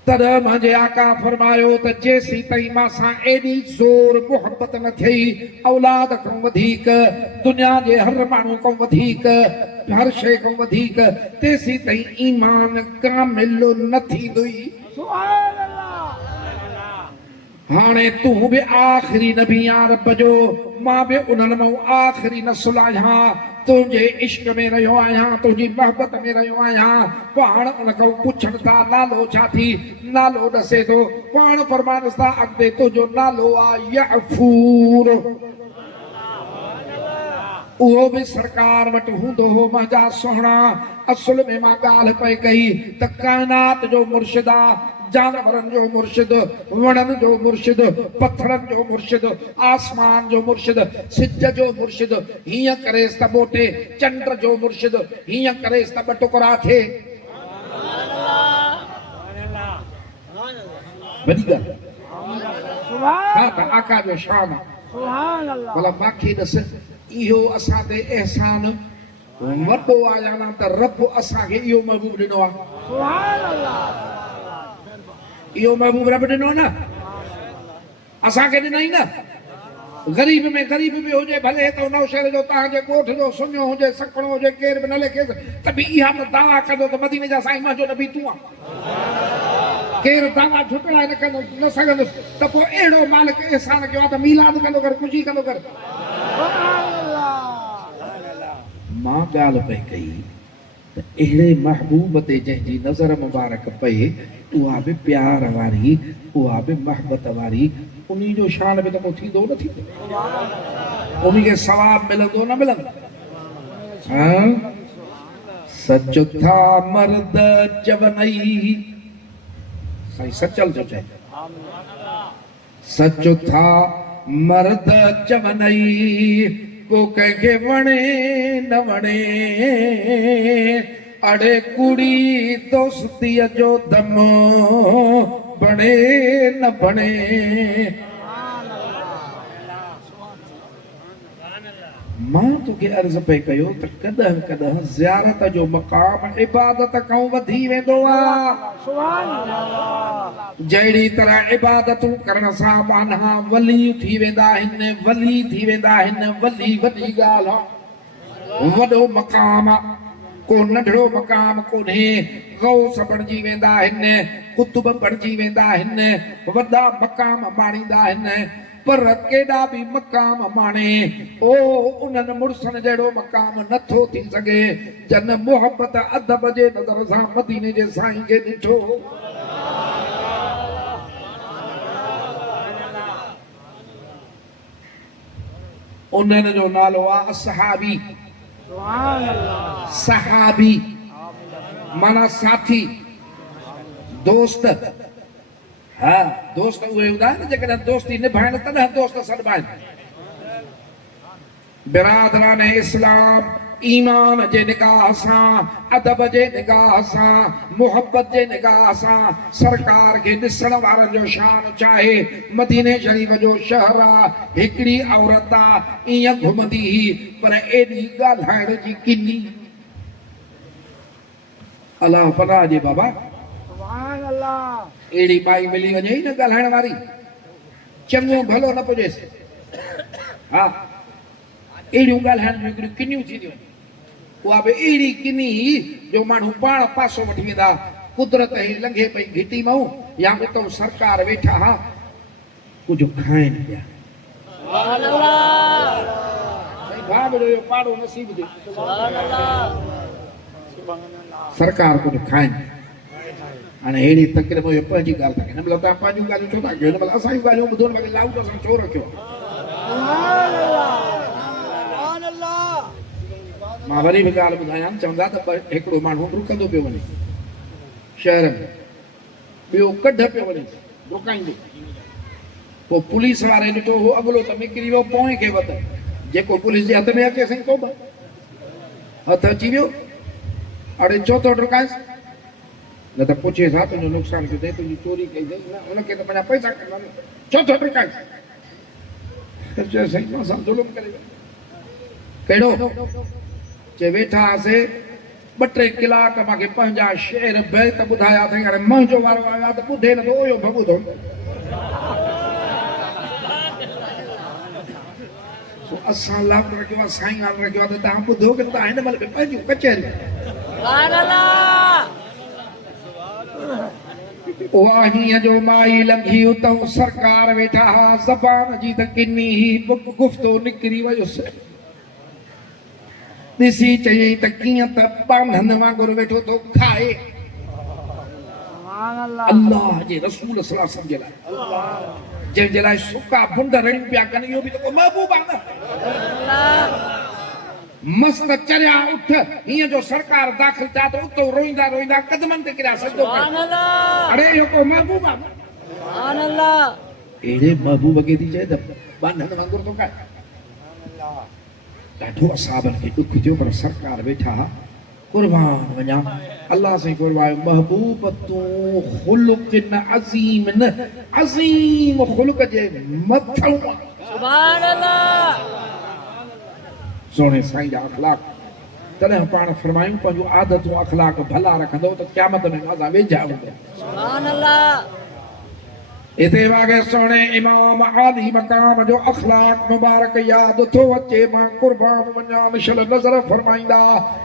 तॾहिं मुंहिंजे आका फरमायो त जेसीं ताईं मां सां एॾी ज़ोर मुहबत न थिए औलाद खां वधीक दुनिया जे हर माण्हू खां वधीक हर शइ खां वधीक तेसीं ताईं ईमान कामिल न थींदुई हाणे तूं बि आख़िरी नबी आहीं रब जो मां बि उन्हनि मां आख़िरी नसुल आहियां तुंहिंजे इश्क में रहियो आहियां तुंहिंजी मोहबत में रहियो आहियां पाण उन खां पुछनि था नालो छा थी नालो ॾसे थो पाण फरमाइनि था अॻिते तुंहिंजो नालो आहे यअफूर उहो बि सरकार वटि हूंदो हो मुंहिंजा सुहिणा असुल में मां ॻाल्हि पई कई त काइनात जो मुर्शिद आहे जानवरनि जो मुर्शिद वणनि जो मुर्शिद पत्थरनि जो मुर्शिद आसमान जो मुर्शिद सिज जो मुर्शिद हीअं करेसि त ॿोटे चंड जो मुर्शिद हीअं करेसि त ॿ टुकड़ा थिए वॾी ॻाल्हि हा त आका जो शान आहे भला मूंखे ॾिस इहो असां ते अहसान वॾो आया ना त रब असांखे इहो महबूब ॾिनो आहे सुभान अल्लाह इहो महबूब रब ॾिनो न असांखे ॾिनई न ग़रीब में ग़रीब बि हुजे भले त नौशहर जो तव्हांजे ॻोठ जो सुञो हुजे सखणो हुजे केर बि न लिखे त बि इहा त दावा कंदो त मदीने जा साईं मुंहिंजो नबी तूं आहे केरु दावा झुकड़ा न कंदो न सघंदुसि त पोइ अहिड़ो मालिक एहसान कयो आहे त मीलाद कंदो कर ख़ुशी कंदो कर सुभान अल्लाह मां ॻाल्हि पई कई त अहिड़े महबूब ते जंहिंजी नज़र मुबारक पए उहा बि प्यार वारी उहा बि मोहबत वारी उन जो शान बि त मूं थींदो न थींदो उन खे सवाब मिलंदो न मिलंदो हाँ? सच था मर्द जवनई साईं सचल जो चए सच था मर्द जवनई को कंहिंखे वणे न वणे अड़े कुड़ी दोस्तीअ जो दम बणे न बणे मां तोखे अर्ज़ पे कयो त कॾहिं कॾहिं ज़ियारत जो मक़ाम इबादत खां वधी वेंदो आहे सुभान अल्लाह जहिड़ी तरह इबादतूं करण सां माना वली थी वेंदा आहिनि वली थी वेंदा आहिनि वली वॾी ॻाल्हि आहे वॾो मक़ाम आहे को नंढड़ो मक़ाम कोन्हे गौस बणिजी वेंदा आहिनि कुतुब बणिजी वेंदा आहिनि वॾा मक़ाम माणींदा आहिनि पर केॾा बि मक़ाम माणे ओ उन्हनि मुड़सनि जहिड़ो मक़ाम नथो थी सघे जन मोहबत अदब जे नज़र सां मदीने जे साईं खे ॾिठो उन्हनि जो नालो आहे सहाबी सुभान अल्लाह सहाबी माना साथी दोस्त हाँ दोस्त उहे हूंदा आहिनि जेकॾहिं दोस्ती निभाइनि तॾहिं दोस्त सॾिबा आहिनि बिरादरान इस्लाम ईमान जे निगाह सां अदब जे निगाह सां मोहब्बत जे निगाह सां सरकार खे ॾिसण वारनि जो शान चाहे मदीने शरीफ़ जो शहर आहे हिकिड़ी औरत आहे ईअं घुमंदी हुई पर एॾी ॻाल्हाइण जी किनी अलाह पनाह जे बाबा सुभान अल्लाह अहिड़ी माई मिली वञे ई न ॻाल्हाइण वारी चङो भलो न पुॼेसि हा अहिड़ियूं ॻाल्हाइण जूं हिकिड़ियूं किनियूं थींदियूं उहा बि अहिड़ी किनी जो माण्हू पाण पासो वठी वेंदा कुदरत ई लंघे पई घिटी मां या उतो सरकार वेठा हा कुझु खाइनि पिया सुभान अल्लाह भाग जो पाड़ो नसीब जो सुभान अल्लाह सरकार कुझु खाइनि हाणे अहिड़ी तकलीफ़ में पंहिंजी ॻाल्हि था कनि मतिलबु तव्हां पंहिंजूं ॻाल्हियूं छो था कयो हिन महिल असांजूं ॻाल्हियूं ॿुधो न लाऊ त असां छो रखियो सुभान अल्लाह मां वरी बि ॻाल्हि ॿुधायां चवंदा त हिकिड़ो माण्हू डुकंदो पियो वञे शहर में ॿियो कढ पियो वञे डुकाईंदो पोइ पुलिस वारे ॾिठो हो अॻिलो त निकिरी वियो पोइ खे वध जेको पुलिस जे हथ में अचे साईं को हथ अची वियो अड़े छो थो डुकाएसि न त पुछे छा तुंहिंजो नुक़सानु कयो अथई तुंहिंजी चोरी कई अथई न हुनखे त पंहिंजा पैसा कंदा छो थो डुकाएसि चयो साईं मां सां ज़ुल्म करे कहिड़ो चए वेठा हुआसीं 2-3 कलाक मूंखे पंहिंजा शेर बैत ॿुधाया अथई हाणे मुंहिंजो वारो आयो आहे त ॿुधे नथो ओयो ॿुधो असां लाभ रखियो आहे साईं लाभ रखियो आहे त तव्हां ॿुधो की तव्हां हिन महिल पंहिंजूं कचहरियूं उहा हीअं जो माई लंघी उतां सरकार वेठा हा ज़बान जी त किनी गुफ़्तो निकिरी वियुसि ॾिसी चयई त कीअं त बांधनि वांगुरु वेठो थो खाए सुभान अल्लाह अल्लाह जे रसूल सल्लल्लाहु अलैहि वसल्लम जे लाइ जंहिंजे लाइ सुका बुंड रड़ियूं पिया कनि इहो बि त को महबूब आहे न मस्त चरिया उठ हीअं जो सरकार दाख़िल थिया त उतो रोईंदा रोईंदा कदमनि ते किरिया सजदो सुभान अल्लाह अरे इहो को महबूब आहे सुभान अल्लाह अहिड़े महबूब खे थी चए त बांधनि वांगुरु थो खाए ॾाढो असाबनि खे ॾुख थियो पर सरकार वेठा कुर्बान वञा अल्लाह साईं फरमायो महबूब तूं ख़ुल्क़िन अज़ीम न अज़ीम ख़ुल्क़ जे मथां सुभान अल्लाह सोने साईं जा अखलाक तॾहिं पाण फरमायूं पंहिंजो आदतूं अखलाक भला रखंदो त क़यामत में असां वेझा हूंदा। सुभान अल्लाह। इते वागे सोने इमाम आली मकाम जो अखलाक मुबारक याद थो अचे। मां कुर्बान वञा मिशल नज़र फरमाईंदा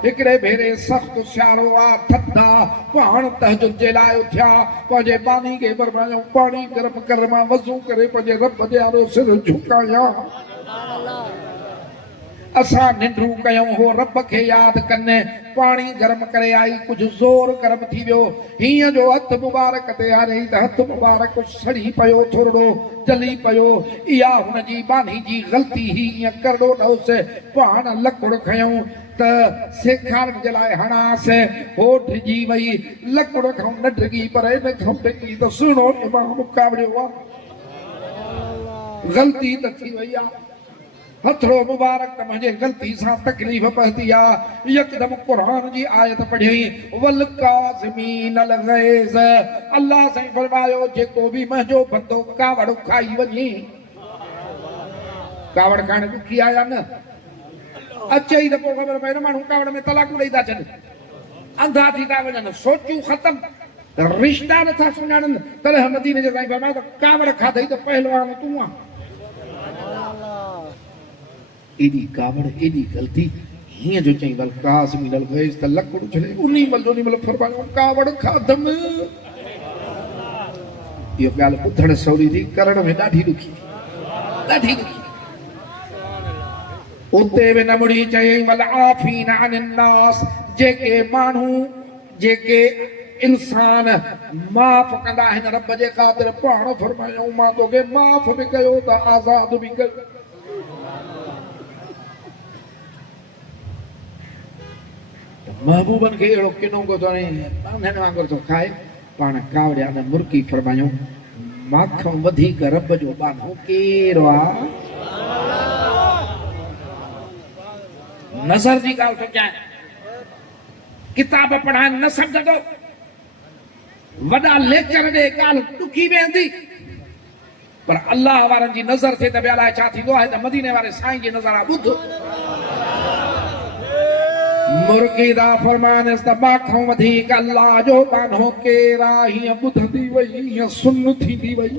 हिकिड़े भेरे सख़्त सियारो आ थधा पाण तहजुद जे लाइ उथिया पंहिंजे बानी खे फरमायूं पाणी गरम कर मां वज़ू करे पंहिंजे रब जे आरो सिर झुकायां। असां निंड्रू कयूं हो रब खे यादि कनि पाणी गरम करे आई कुझु ज़ोर गरम थी वियो हीअं जो हथ मुबारक ते हरई त हथ मुबारक सड़ी पियो थोरो जली पियो। इहा हुनजी बानी जी ग़लती ही ईअं करिणो न हुअसि। पाण लकुड़ खयूं त सेखारण जे लाइ हणांसि हो डिॼी वई लकुड़ खां न डिॼी पर इन खां डिॼी त सुहिणो इमाम कावड़ियो आहे। ग़लती त थी वई आहे हथड़ो मुबारक त मुंहिंजे ग़लती सां तकलीफ़ पहुती आहे। यकदम क़ुरान जी आयत पढ़ी वल काज़िमीनल ग़ैज़ अल्लाह साईं फरमायो जेको बि मुंहिंजो बंदो कावड़ खाई वञे। कावड़ खाइण ॾुखी आया न अचे ई त पोइ ख़बर पए न माण्हू कावड़ में तलाकूं ॾेई था छॾनि अंधा थी था वञनि सोचियूं ख़तमु रिश्ता नथा सुञाणनि। तॾहिं मदीने जे साईं फरमायो त कावड़ खाधई त पहलवान तूं आहे। एडी कावड़ एडी गलती हीअं जो चई वल काज़िमीनल ग़ैज़ त लकुड़ छॾे उनी मल फरमायो कावड़ खाधम। इहो ॻाल्हि ॿुधण सवली थी करण में ॾाढी ॾुखी ॾाढी ॾुखी। उते बि न मुड़ी चई वल आफ़ीन अनिन नास जेके माण्हू जेके इंसान माफ़ कंदा आहिनि रब जे ख़ातिर पाण फरमायूं मां तोखे माफ़ बि कयो त आज़ाद बि कयो। महबूबन खे अहिड़ो किनो को थो बांधण वांगुरु थो खाए पाण कावड़िया न मुर्की फरमायूं माखों वधीक रब जो बानो केरु आहे। नज़र जी ॻाल्हि थो चवां किताब पढ़ाइनि न सम्झंदो वॾा लेक्चर ॾे ॻाल्हि ॾुकी वेंदी पर अल्लाह वारनि जी नज़र थिए त ॿिया लाइ छा थींदो आहे त मदीने वारे साईं जी नज़र आहे ॿुध मुर्गीदा फरमानस त माखों वधीक अल्लाह जो बानो केरु आहे। हीअं ॿुधंदी वई हीअं सुन थींदी वई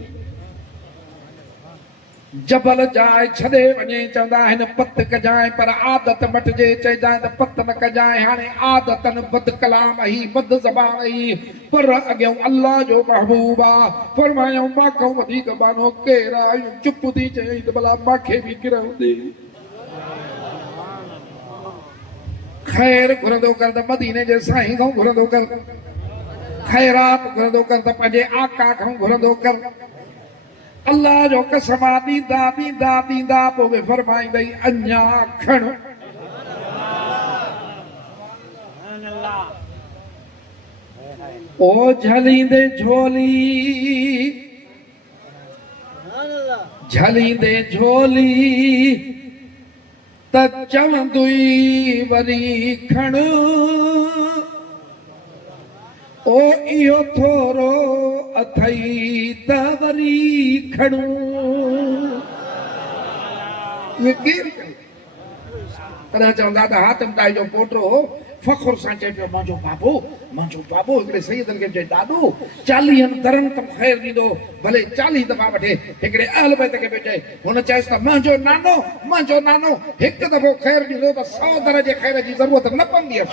जबल जाए छॾे वञे चवंदा आहिनि पत कजांइ पर आदत मटिजे चइजांइ त पत न कजांइ। हाणे आदतनि बद कलाम ही बद ज़बान ही पर अॻियां अल्लाह जो महबूब आहे फरमायूं माखों वधीक बानो केरु आहे। चुप थी चई त भला मूंखे बि गिरंदी ख़ैर घुरंदो कर त मदीने जे साईं खां घुरंदो कर ख़ैरात घुरंदो कर त पंहिंजे आका खां घुरंदो कर। अल्लाह जो कसम ॾींदा ॾींदा ॾींदा पोइ बि फरमाईंदई अञा खण। ओ झलींदे झोली त चवंदुई वरी खण ओ इहो थोरो अथई त वरी खणूं। तॾहिं चवंदा त हातिम ताई जो पोटो फ़ख़ुर सां चए पियो मुंहिंजो बाबो हिकिड़े सैयदनि खे चए ॾाॾो 40 दरनि तूं ख़ैरु ॾींदो भले 40 दफ़ा वठे। हिकिड़े अहल बैत खे पियो चए हुन चएसि त मुंहिंजो नानो हिकु दफ़ो ख़ैरु ॾींदो त 100 दर जे ख़ैर जी ज़रूरत न पवंदी आहे।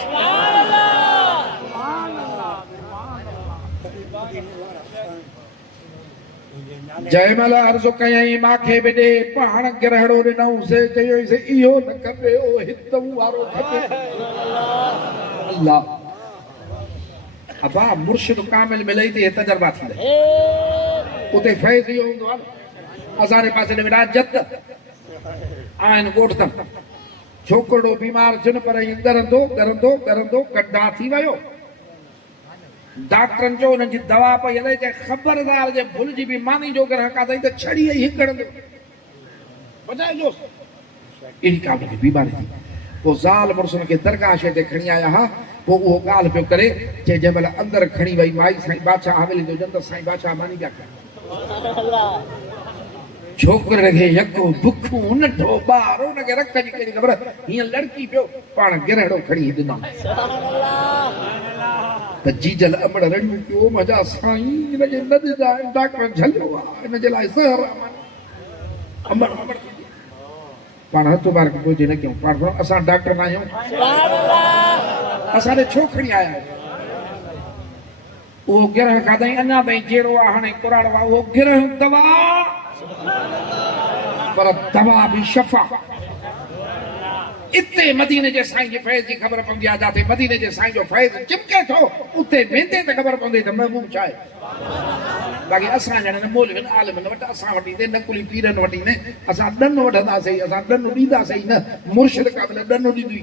जयमल अर्ज़ु कयई मांखे बि ॾे पाण गिरहड़ो ॾिनऊंसि चयोसि इहो न खपे ओ हितऊ वारो खपे। अल्लाह अबा मुर्शिद कामिल मिलई थी तजर्बा थी उते फैज़ इहो हूंदो आहे असांजे पासे ॾे वॾा जत आहिनि ॻोठ तम छोकिरो बीमार थियुनि पर ॻरंदो कॾा थी वियो डॉक्टरनि चयो हुननि जी दवा पई हले चए ख़बरदार जे भुल जी बि मानी जो ग्रह काथई त छड़ी ई हिकड़ंदो बचाइजो। अहिड़ी का बि बीमारी थी पोइ ज़ाल मुड़ुसुनि खे दरगाह शइ ते खणी आया हा पोइ उहो ॻाल्हि पियो करे चए जंहिं महिल अंदरि खणी वई माई साईं बादशाह हवेली जो जंद साईं बादशाह मानी पिया कनि छोकिरे खे यको बुखो नंढो ॿार हुनखे रख जी कहिड़ी ख़बर हीअं लड़की पियो पाण गिरहड़ो खणी ॾिनो त जीजल अमड़ रड़ियूं पियो मजा साईं हिनजे न ॾिना डॉक्टर झलियो आहे हिनजे लाइ ज़हर अमड़ पाण हथ बार पहुचे न कयूं पाण असां डॉक्टर न आहियूं असांजे छोकिरी आया उहो गिरह खाधई अञा ताईं जहिड़ो आहे हाणे कुराड़ आहे उहो गिरह दवा पर दवा भी शफा इते मदीने जे साईं जे फैज़ जी ख़बर पवंदी आहे जाते मदीने जे साईं जो फैज़ चिमके थो उते वेंदे त ख़बर पवंदी त महबूब छा आहे बाक़ी असां ॼण न मोलविन आलिमन वटि असां वटि ईंदे न कुली पीरनि वटि ईंदे असां ॾनु वठंदासीं असां ॾनु ॾींदासीं न मुर्शिद क़ाबिल ॾनु ॾींदी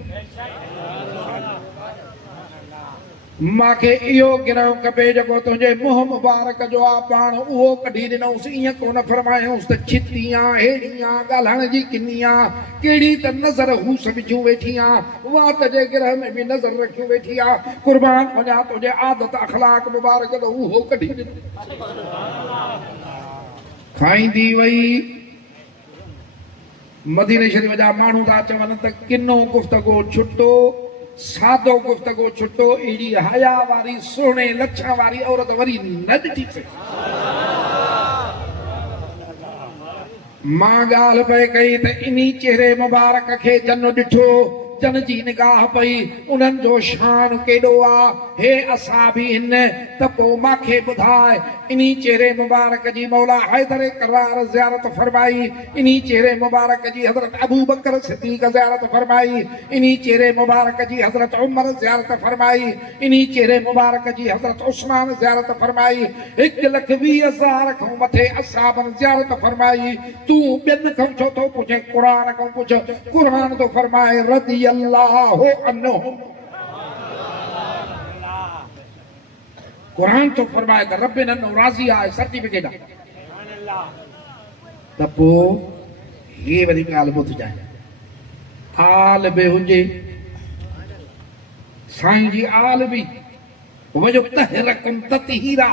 मांखे इहो गिरह खपे जेको तुंहिंजे मुंहुं मुबारक जो आहे पाण उहो कढी ॾिनऊंसि ईअं कोन फरमायूंसि त छिती आहे हेड़ी आहे ॻाल्हाइण जी किनी आहे कहिड़ी त नज़र हूस विझूं वेठी आहे वात जे गिरह में बि नज़र रखियूं वेठी आहे क़ुर्बान वञा तुंहिंजे आदत अखलाक मुबारक त उहो कढी ॾिनो खाईंदी वई मदीने शरीफ़ जा माण्हू था चवनि त किनो गुफ़्तगो छुटो सादो गुफ़्तगो छुटो अहिड़ी हया वारी सुहिणे लछण वारी औरत वरी न ॾिठी मां ॻाल्हि पई कई त इन्ही चेहरे मुबारक खे जन ॾिठो जन जी निगाह पई उन्हनि जो शान केॾो आहे हे असां बि हिन त पोइ मूंखे ॿुधाए इन्ही चेहरे मुबारक जी मौला हैदर करार ज़ियारत फरमाई इन्ही चेहरे मुबारक जी हज़रत अबू बकर सिद्दीक़ ज़ियारत फरमाई इन्ही चेहरे मुबारक जी हज़रत उमर ज़ियारत फरमाई इन्ही चेहरे मुबारक जी हज़रत उस्मान ज़ियारत फरमाई 1,20,000 खां मथे असहाबनि ज़ियारत फरमाई तूं ॿियनि खां छो थो पुछे क़ुरान खां पुछ क़ुरान थो फरमाए रज़ी अल्लाहु अन्हुम कुरान तो फरमाए त रब इन्हनि राज़ी आहे सर्टिफिकेट आहे त पोइ हे वरी ॻाल्हि ॿुधजांइ आल बि हुजे साईं जी आल बि वजो तहरकुम ततहीरा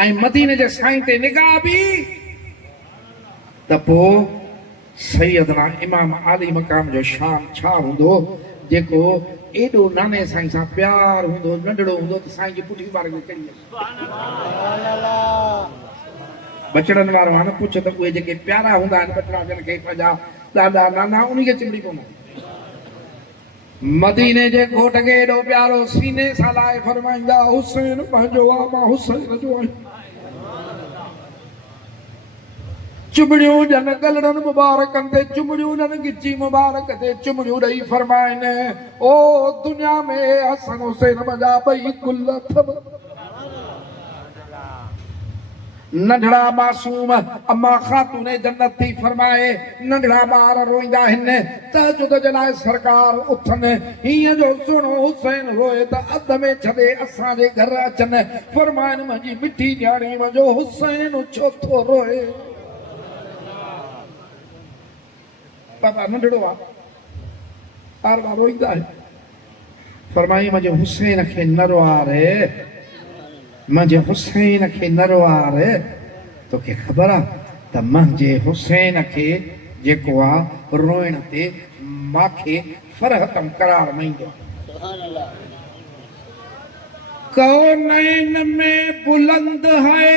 ऐं मदीने जे साईं ते निगाह बि त पोइ सैयदना इमाम आली मक़ाम जो शान छा हूंदो जेको एॾो नाने साईं सां प्यार हूंदो नंढड़ो हूंदो त साईं जी पुठी वार में कड़ी बचड़नि वारो आहे न पुछ त उहे जेके प्यारा हूंदा आहिनि बचड़ा जन खे पंहिंजा ॾाॾा नाना उन्ही खे चिमड़ी पवंदा मदीने जे घोट खे एॾो प्यारो सीने सां लाइ फरमाईंदा हुसैन पंहिंजो आहे मां हुसैन जो आहियां चुमड़ियूं जन गलड़नि मुबारकनि ते चुमड़ियूं जन गिची मुबारक ते चुमड़ियूं ॾेई फरमाइनि ओ दुनिया में हसन हुसैन मजा ॿई गुल अथव नंढड़ा मासूम अम्मा खातून जन्नत थी फरमाए नंढड़ा ॿार रोईंदा आहिनि तहजुद जे लाइ सरकार उथनि हीअं जो सुहिणो हुसैन रोए त अध में छॾे असांजे घर अचनि फरमाइनि मुंहिंजी मिठी ॼाणी मुंहिंजो हुसैन छो थो रोए बाबा नंढड़ो आहे बार बार रोईंदा आहिनि फरमाई मुंहिंजे हुसैन खे न रोआरे मुंहिंजे हुसैन खे न रोआरे तोखे ख़बर आहे त मुंहिंजे हुसैन खे जेको आहे रोइण ते मूंखे फरहतम करार न ईंदो कौनैन में बुलंद है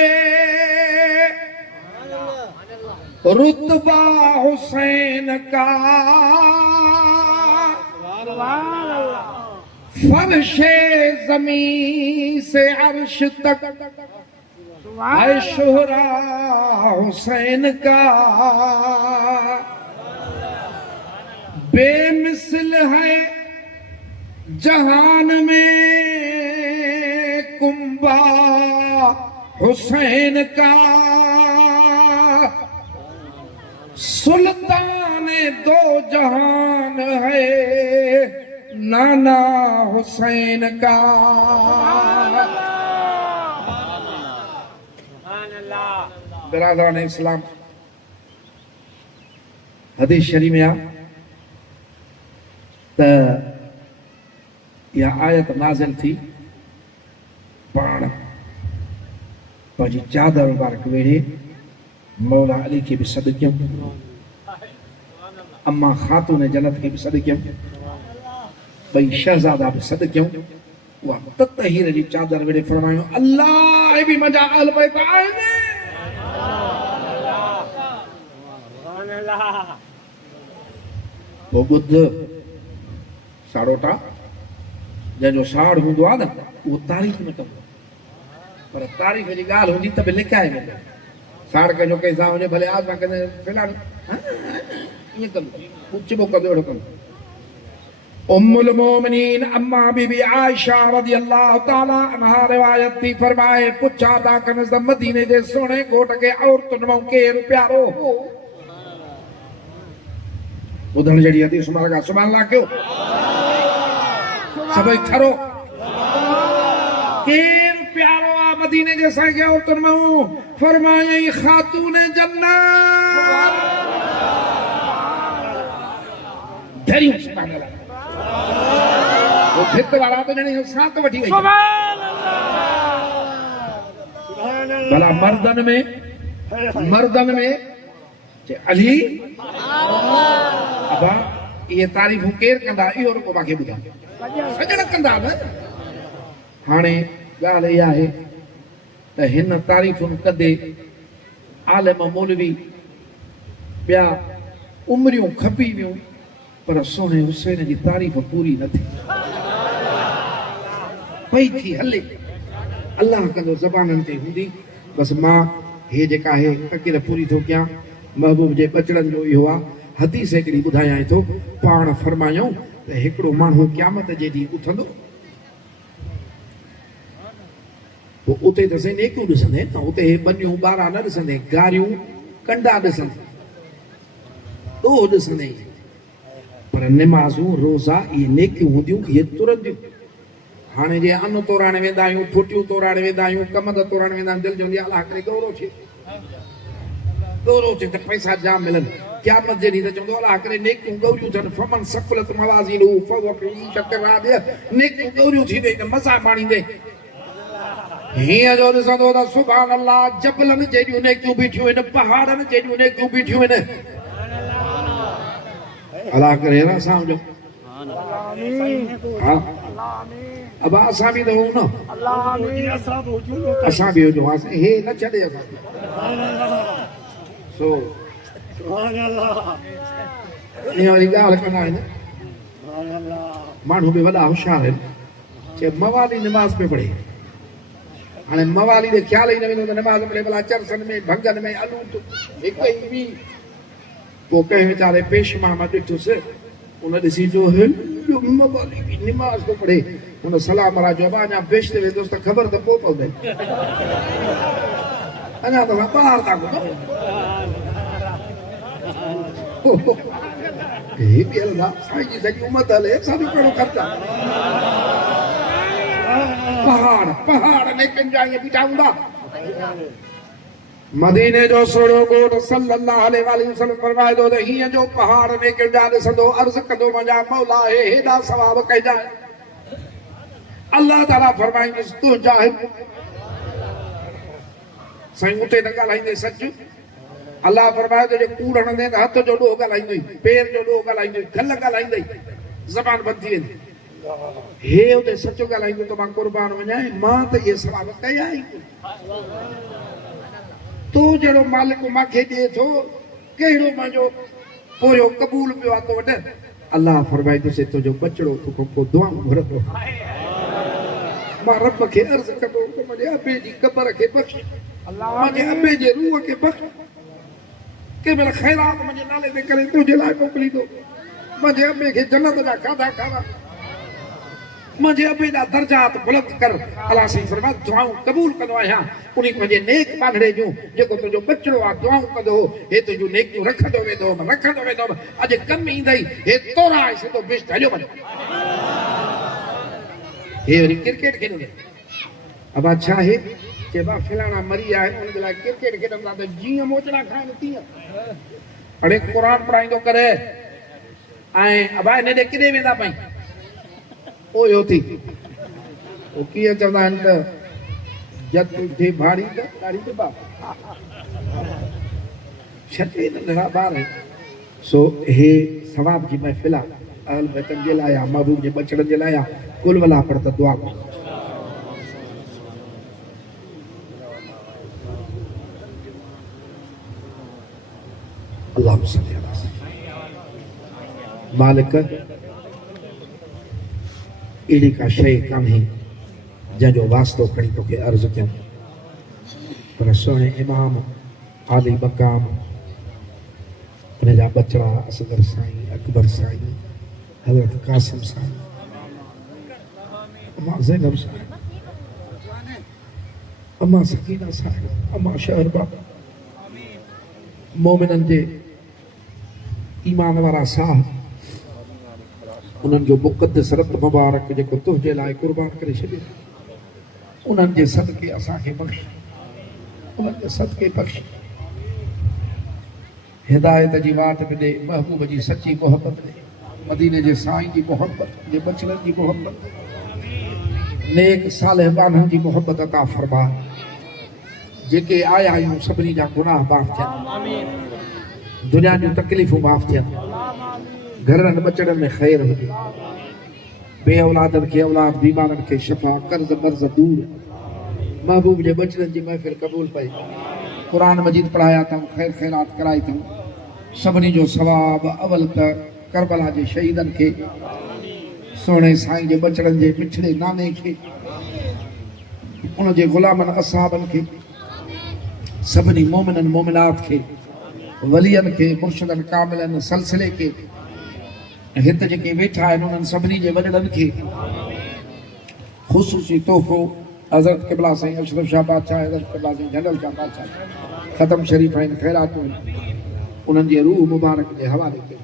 रुतबा हुसैन का फर्शे ज़मीन से अर्श तक है शोहरा हुसैन का बेमिसल है जहान में कुंबा हुसैन का सुल्तान दो जहान है नाना हुसैन का बिरादरान इस्लाम हदीस शरीफ में आ त यह आयत नाज़िल थी पाण पंहिंजी चादर मुबारक वेड़े मौला अली खे बि सॾु कयूं, अम्मा ख़ातून जन्नत खे बि सॾु कयूं, ॿई शहज़ादा बि सॾु कयूं। उहा ततहीर जी चादर वेड़े फरमायूं अल्लाह बि मुंहिंजा अहल बैत आहिनि। पोइ ॿुध साड़ोटा जंहिंजो साड़ हूंदो आहे न उहो तारीफ़ न कंदो, पर तारीफ़ जी ॻाल्हि हूंदी त बि लिकाए वेंदो। साड़ कंहिंजो कंहिंसां हुजे भले आसमा कंदे फिलहाल ईअं कंदो, उचबो कंदो, अहिड़ो कंदो। उम्मुल मोमिनीन अम्मा बीबी आयशा रज़ियल्लाहु ताला अन्हा रिवायत थी फरमाए पुछा था कनस त मदीने जे सोणे घोट खे औरतुनि मां केरु प्यारो हो? ॿुधण जहिड़ी हदीस मां सुभाणे अल्लाह कयो सभई खरो। केरु प्यारो आहे मदीने जे असांखे औरतुनि मां? फरमायई ख़ातून जन्नत। धरियूं सुभाणे अल्लाह वो भित वाला तो जने साथ वठी वई। भला मर्दन में जे अली अबा ये तारीफ़ केर कंदा इहो रुको मांखे ॿुधायो। सजण कंदा न। हाणे ॻाल्हि इहा आहे त हिन तारीफ़ुनि कंदे आलिम मौलवी ॿिया उमरियूं खपी वियूं पर सोने हुसैन जी तारीफ़ पूरी न थी पई थी हले। अल्लाह कंदो ज़बाननि ते हूंदी। बसि मां हे जेका आहे फ़क़ीर पूरी थो कयां। महबूब जे बचड़नि जो इहो आहे। हदीस हिकिड़ी ॿुधायां थो। पाण फरमायूं त हिकिड़ो माण्हू क़यामत जे ॾींहुं उथंदो, पोइ उते त साईं नेकियूं ॾिसंदे न, उते हे बनियूं ॿारहं न ॾिसंदे, गारियूं कंडा ॾिसंदे, ॾोह ॾिसंदे, पर निमाज़ूं रोज़ा इहे नेकियूं हूंदियूं, इहे तुरंदियूं। हाणे जे अन तोराइण वेंदा आहियूं, फुटियूं तोराइण वेंदा आहियूं, कमंद तोराइण वेंदा आहियूं, दिलि चवंदी आहे अलाह करे गौरव थिए त पैसा जाम मिलनि। क़यामत जे ॾींहुं त चवंदो अलाह करे नेकियूं गौरियूं थियनि। फमन सकुलत मवाज़ीनुहु फहुव फी ईशतिन रादियह। नेकियूं गौरियूं थी वई त मज़ा माणींदे हीअं जो ॾिसंदो त सुभान अल्लाह जबलनि जेॾियूं नेकियूं बीठियूं आहिनि, पहाड़नि जेॾियूं नेकियूं बीठियूं आहिनि। अलाह करे न असां हुजो। हा अब असां बि त हूं न, असां बि हुजूं। हे न छॾे असां सो ईअं वरी ॻाल्हि कंदा आहिनि माण्हू बि वॾा होशियार आहिनि। चए मवाली निमाज़ पे पढ़े। हाणे मवाली ॾे ख़्याल ई न वेंदो त निमाज़ पढ़े भला चरसनि में भंगनि में अलूट हिकु ई ॿी। पोइ कंहिं वीचारे पेशमा मां ॾिठुसि, उन ॾिसी जो मवाली बि निमाज़ थो पढ़े। हुन सलाम राजो अबा अञा बेश ते वेंदुसि त ख़बर त पोइ पवंदई, अञा त ॿाहिरि था ॿुधो। हे बि हलंदा साईं जी सॼी उमत हले, असांजो कहिड़ो ख़र्चा। पहाड़ पहाड़ नेकियुनि जा ईअं बीठा हूंदा। मदीने जो सोढ़ो घोट सल्लल्लाहु अलैहि वसल्लम फरमाए थो त हीअं जो पहाड़ नेकियुनि जा ॾिसंदो अर्ज़ कंदो मुंहिंजा मौला हे हेॾा सवाब कइजा। अल्लाह ताला फरमाईंदुसि तुंहिंजा साईं उते न ॻाल्हाईंदे सच। अल्लाह फरमाए थो जे कूड़ हणंदे त हथ जो ॾोह ॻाल्हाईंदई, पेर जो ॾोह ॻाल्हाईंदई, खल ॻाल्हाईंदई, ज़बान बंदि थी वेंदी। हे उते सचो ॻाल्हाईंदो त मां क़ुर्बान वञाए, मां त इहे सवाब कया ई तो जहिड़ो मालिक मूंखे ॾिए थो, कहिड़ो मुंहिंजो पोयो क़बूल पियो आहे तो वटि। अल्लाह फरमाईंदुसि तुंहिंजो बचिड़ो तोखां पोइ दुआऊं घुरंदो। मां रब खे अर्ज़ कंदो त मुंहिंजे अबे जी क़बर खे बख़्श, मुंहिंजे अबे जे रूह खे बख़्श। कंहिं महिल ख़ैरात मुंहिंजे नाले ते करे तुंहिंजे लाइ मोकिलींदो। मुंहिंजे अबे खे जन्नत जा खाधा खारां, मुंहिंजे अबे जा दर्जात बुलंद कर। अलाह साईं फरमाए दुआऊं क़बूल कंदो आहियां। उन पंहिंजे नेक बांधड़े जूं जेको तुंहिंजो बचिड़ो आहे दुआऊं कंदो, हे तुंहिंजूं नेकियूं रखंदो वेंदो रखंदो वेंदो। अॼु कमु ईंदई, हे तोरा आहे सिधो बेस्ट हलियो वञो। हे वरी क्रिकेट खेॾंदो। अब छा आहे चइबा फलाणा मरी आहे उनजे लाइ क्रिकेट खेॾंदा त जीअं मोचड़ा खाइनि तीअं। अड़े क़ुर पढ़ाईंदो करे ऐं अबा हिन ॾे किथे वेंदा पई ओयो थी। उहो कीअं चवंदा आहिनि त जत थे भाड़ी त ॾाढी दॿा। छठे नंढड़ा ॿार सो हे सवाब जी महफ़िल आहे अहल बैतन जे लाइ महबूब जे बचड़नि जे लाइ कुल वला पर त दुआ कयो अल्लाह सल्ली अला मालिक अहिड़ी का शइ कान्हे जंहिंजो वास्तो खणी तोखे अर्ज़ु कयूं पर सुहिणे इमाम आली मक़ाम उन जा बचड़ा असगर साईं अकबर साईं हज़रत कासिम साईं अम्मा ज़ैनब साईं अम्मा सकीना साईं अम्मा शहर बाबा मोमिननि जे ईमान वारा साह उन्हनि जो मुक़दस रत मुबारक जेको तुंहिंजे लाइ क़ुर्बान करे छॾियो उन्हनि जे सदके असांखे बख़्श उन्हनि जे सदके बख़्श हिदायत जी वाट में ॾे महबूब जी सची मोहबत ॾे मदीने जे साईं जी मोहबत जे बचड़नि जी मोहबत नेक सालिह बाननि जी मोहबत अता फरमा जेके आया आहियूं सभिनी जा गुनाह माफ़ थियनि दुनिया जूं तकलीफ़ूं माफ़ थियनि घरनि बचड़नि में ख़ैर हुजे बे औलादनि खे औलाद बीमारनि खे शफ़ा कर्ज़ मर्ज़ दूर महबूब जे बचड़नि जी महफ़िल क़बूल पई क़ुरान मजीद पढ़ाया अथऊं ख़ैर ख़ैरात कराई अथऊं सभिनी जो सवाब अवल त करबला जे शहीदनि खे सुहिणे साईं जे बचड़नि जे मिठड़े नाने खे उन जे ग़ुलामनि असहाबनि खे सभिनी मोमिननि मोमिनात खे वलियनि खे मुर्शिदनि कामिलनि सलसिले खे हिते जेके वेठा आहिनि उन्हनि सभिनी जे वॾड़नि खे ख़ुसूसी तोहफ़ो हज़रत क़िबला साईं अशरफ शाह बादशाह हज़रत क़िबला साईं जनरल शाह बादशाह ख़तम शरीफ़ आहिनि ख़ैरातूं आहिनि उन्हनि जे रूह मुबारक जे हवाले कयो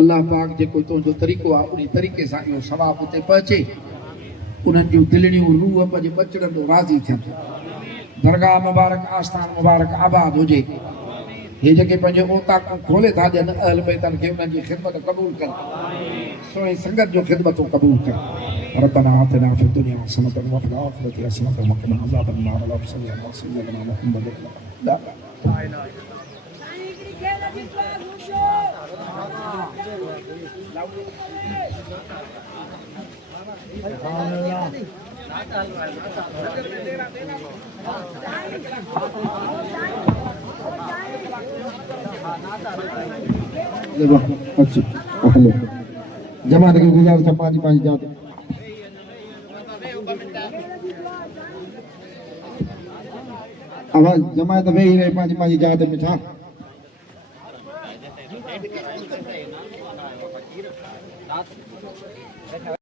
अल्लाह पाक जेको तुंहिंजो तरीक़ो आहे उन तरीक़े सां इहो सवाबु उते पहुचे उन्हनि जूं दिलड़ियूं रूह पंहिंजे बचड़नि जो राज़ी थियनि दरगाह मुबारक आस्थान मुबारक आबाद हुजे ये जेके पंहिंजे ओताकूं खोले था ॾियनि अहल बैतनि खे उन्हनि जी ख़िदमत क़बूल कनि सुहिणी संगत जो ख़िदमतूं क़बूल कनि रब्बना आतिना फ़िद दुनिया हसनतन व फ़िल आख़िरति हसनतन व क़िना अज़ाबन नार अल्लाहुम्मा सल्लि अला सय्यिदिना मुहम्मद ला जमात की गुजारिश है 5-5 जाते आवाज जमात में ही रहे 5-5 जाते में था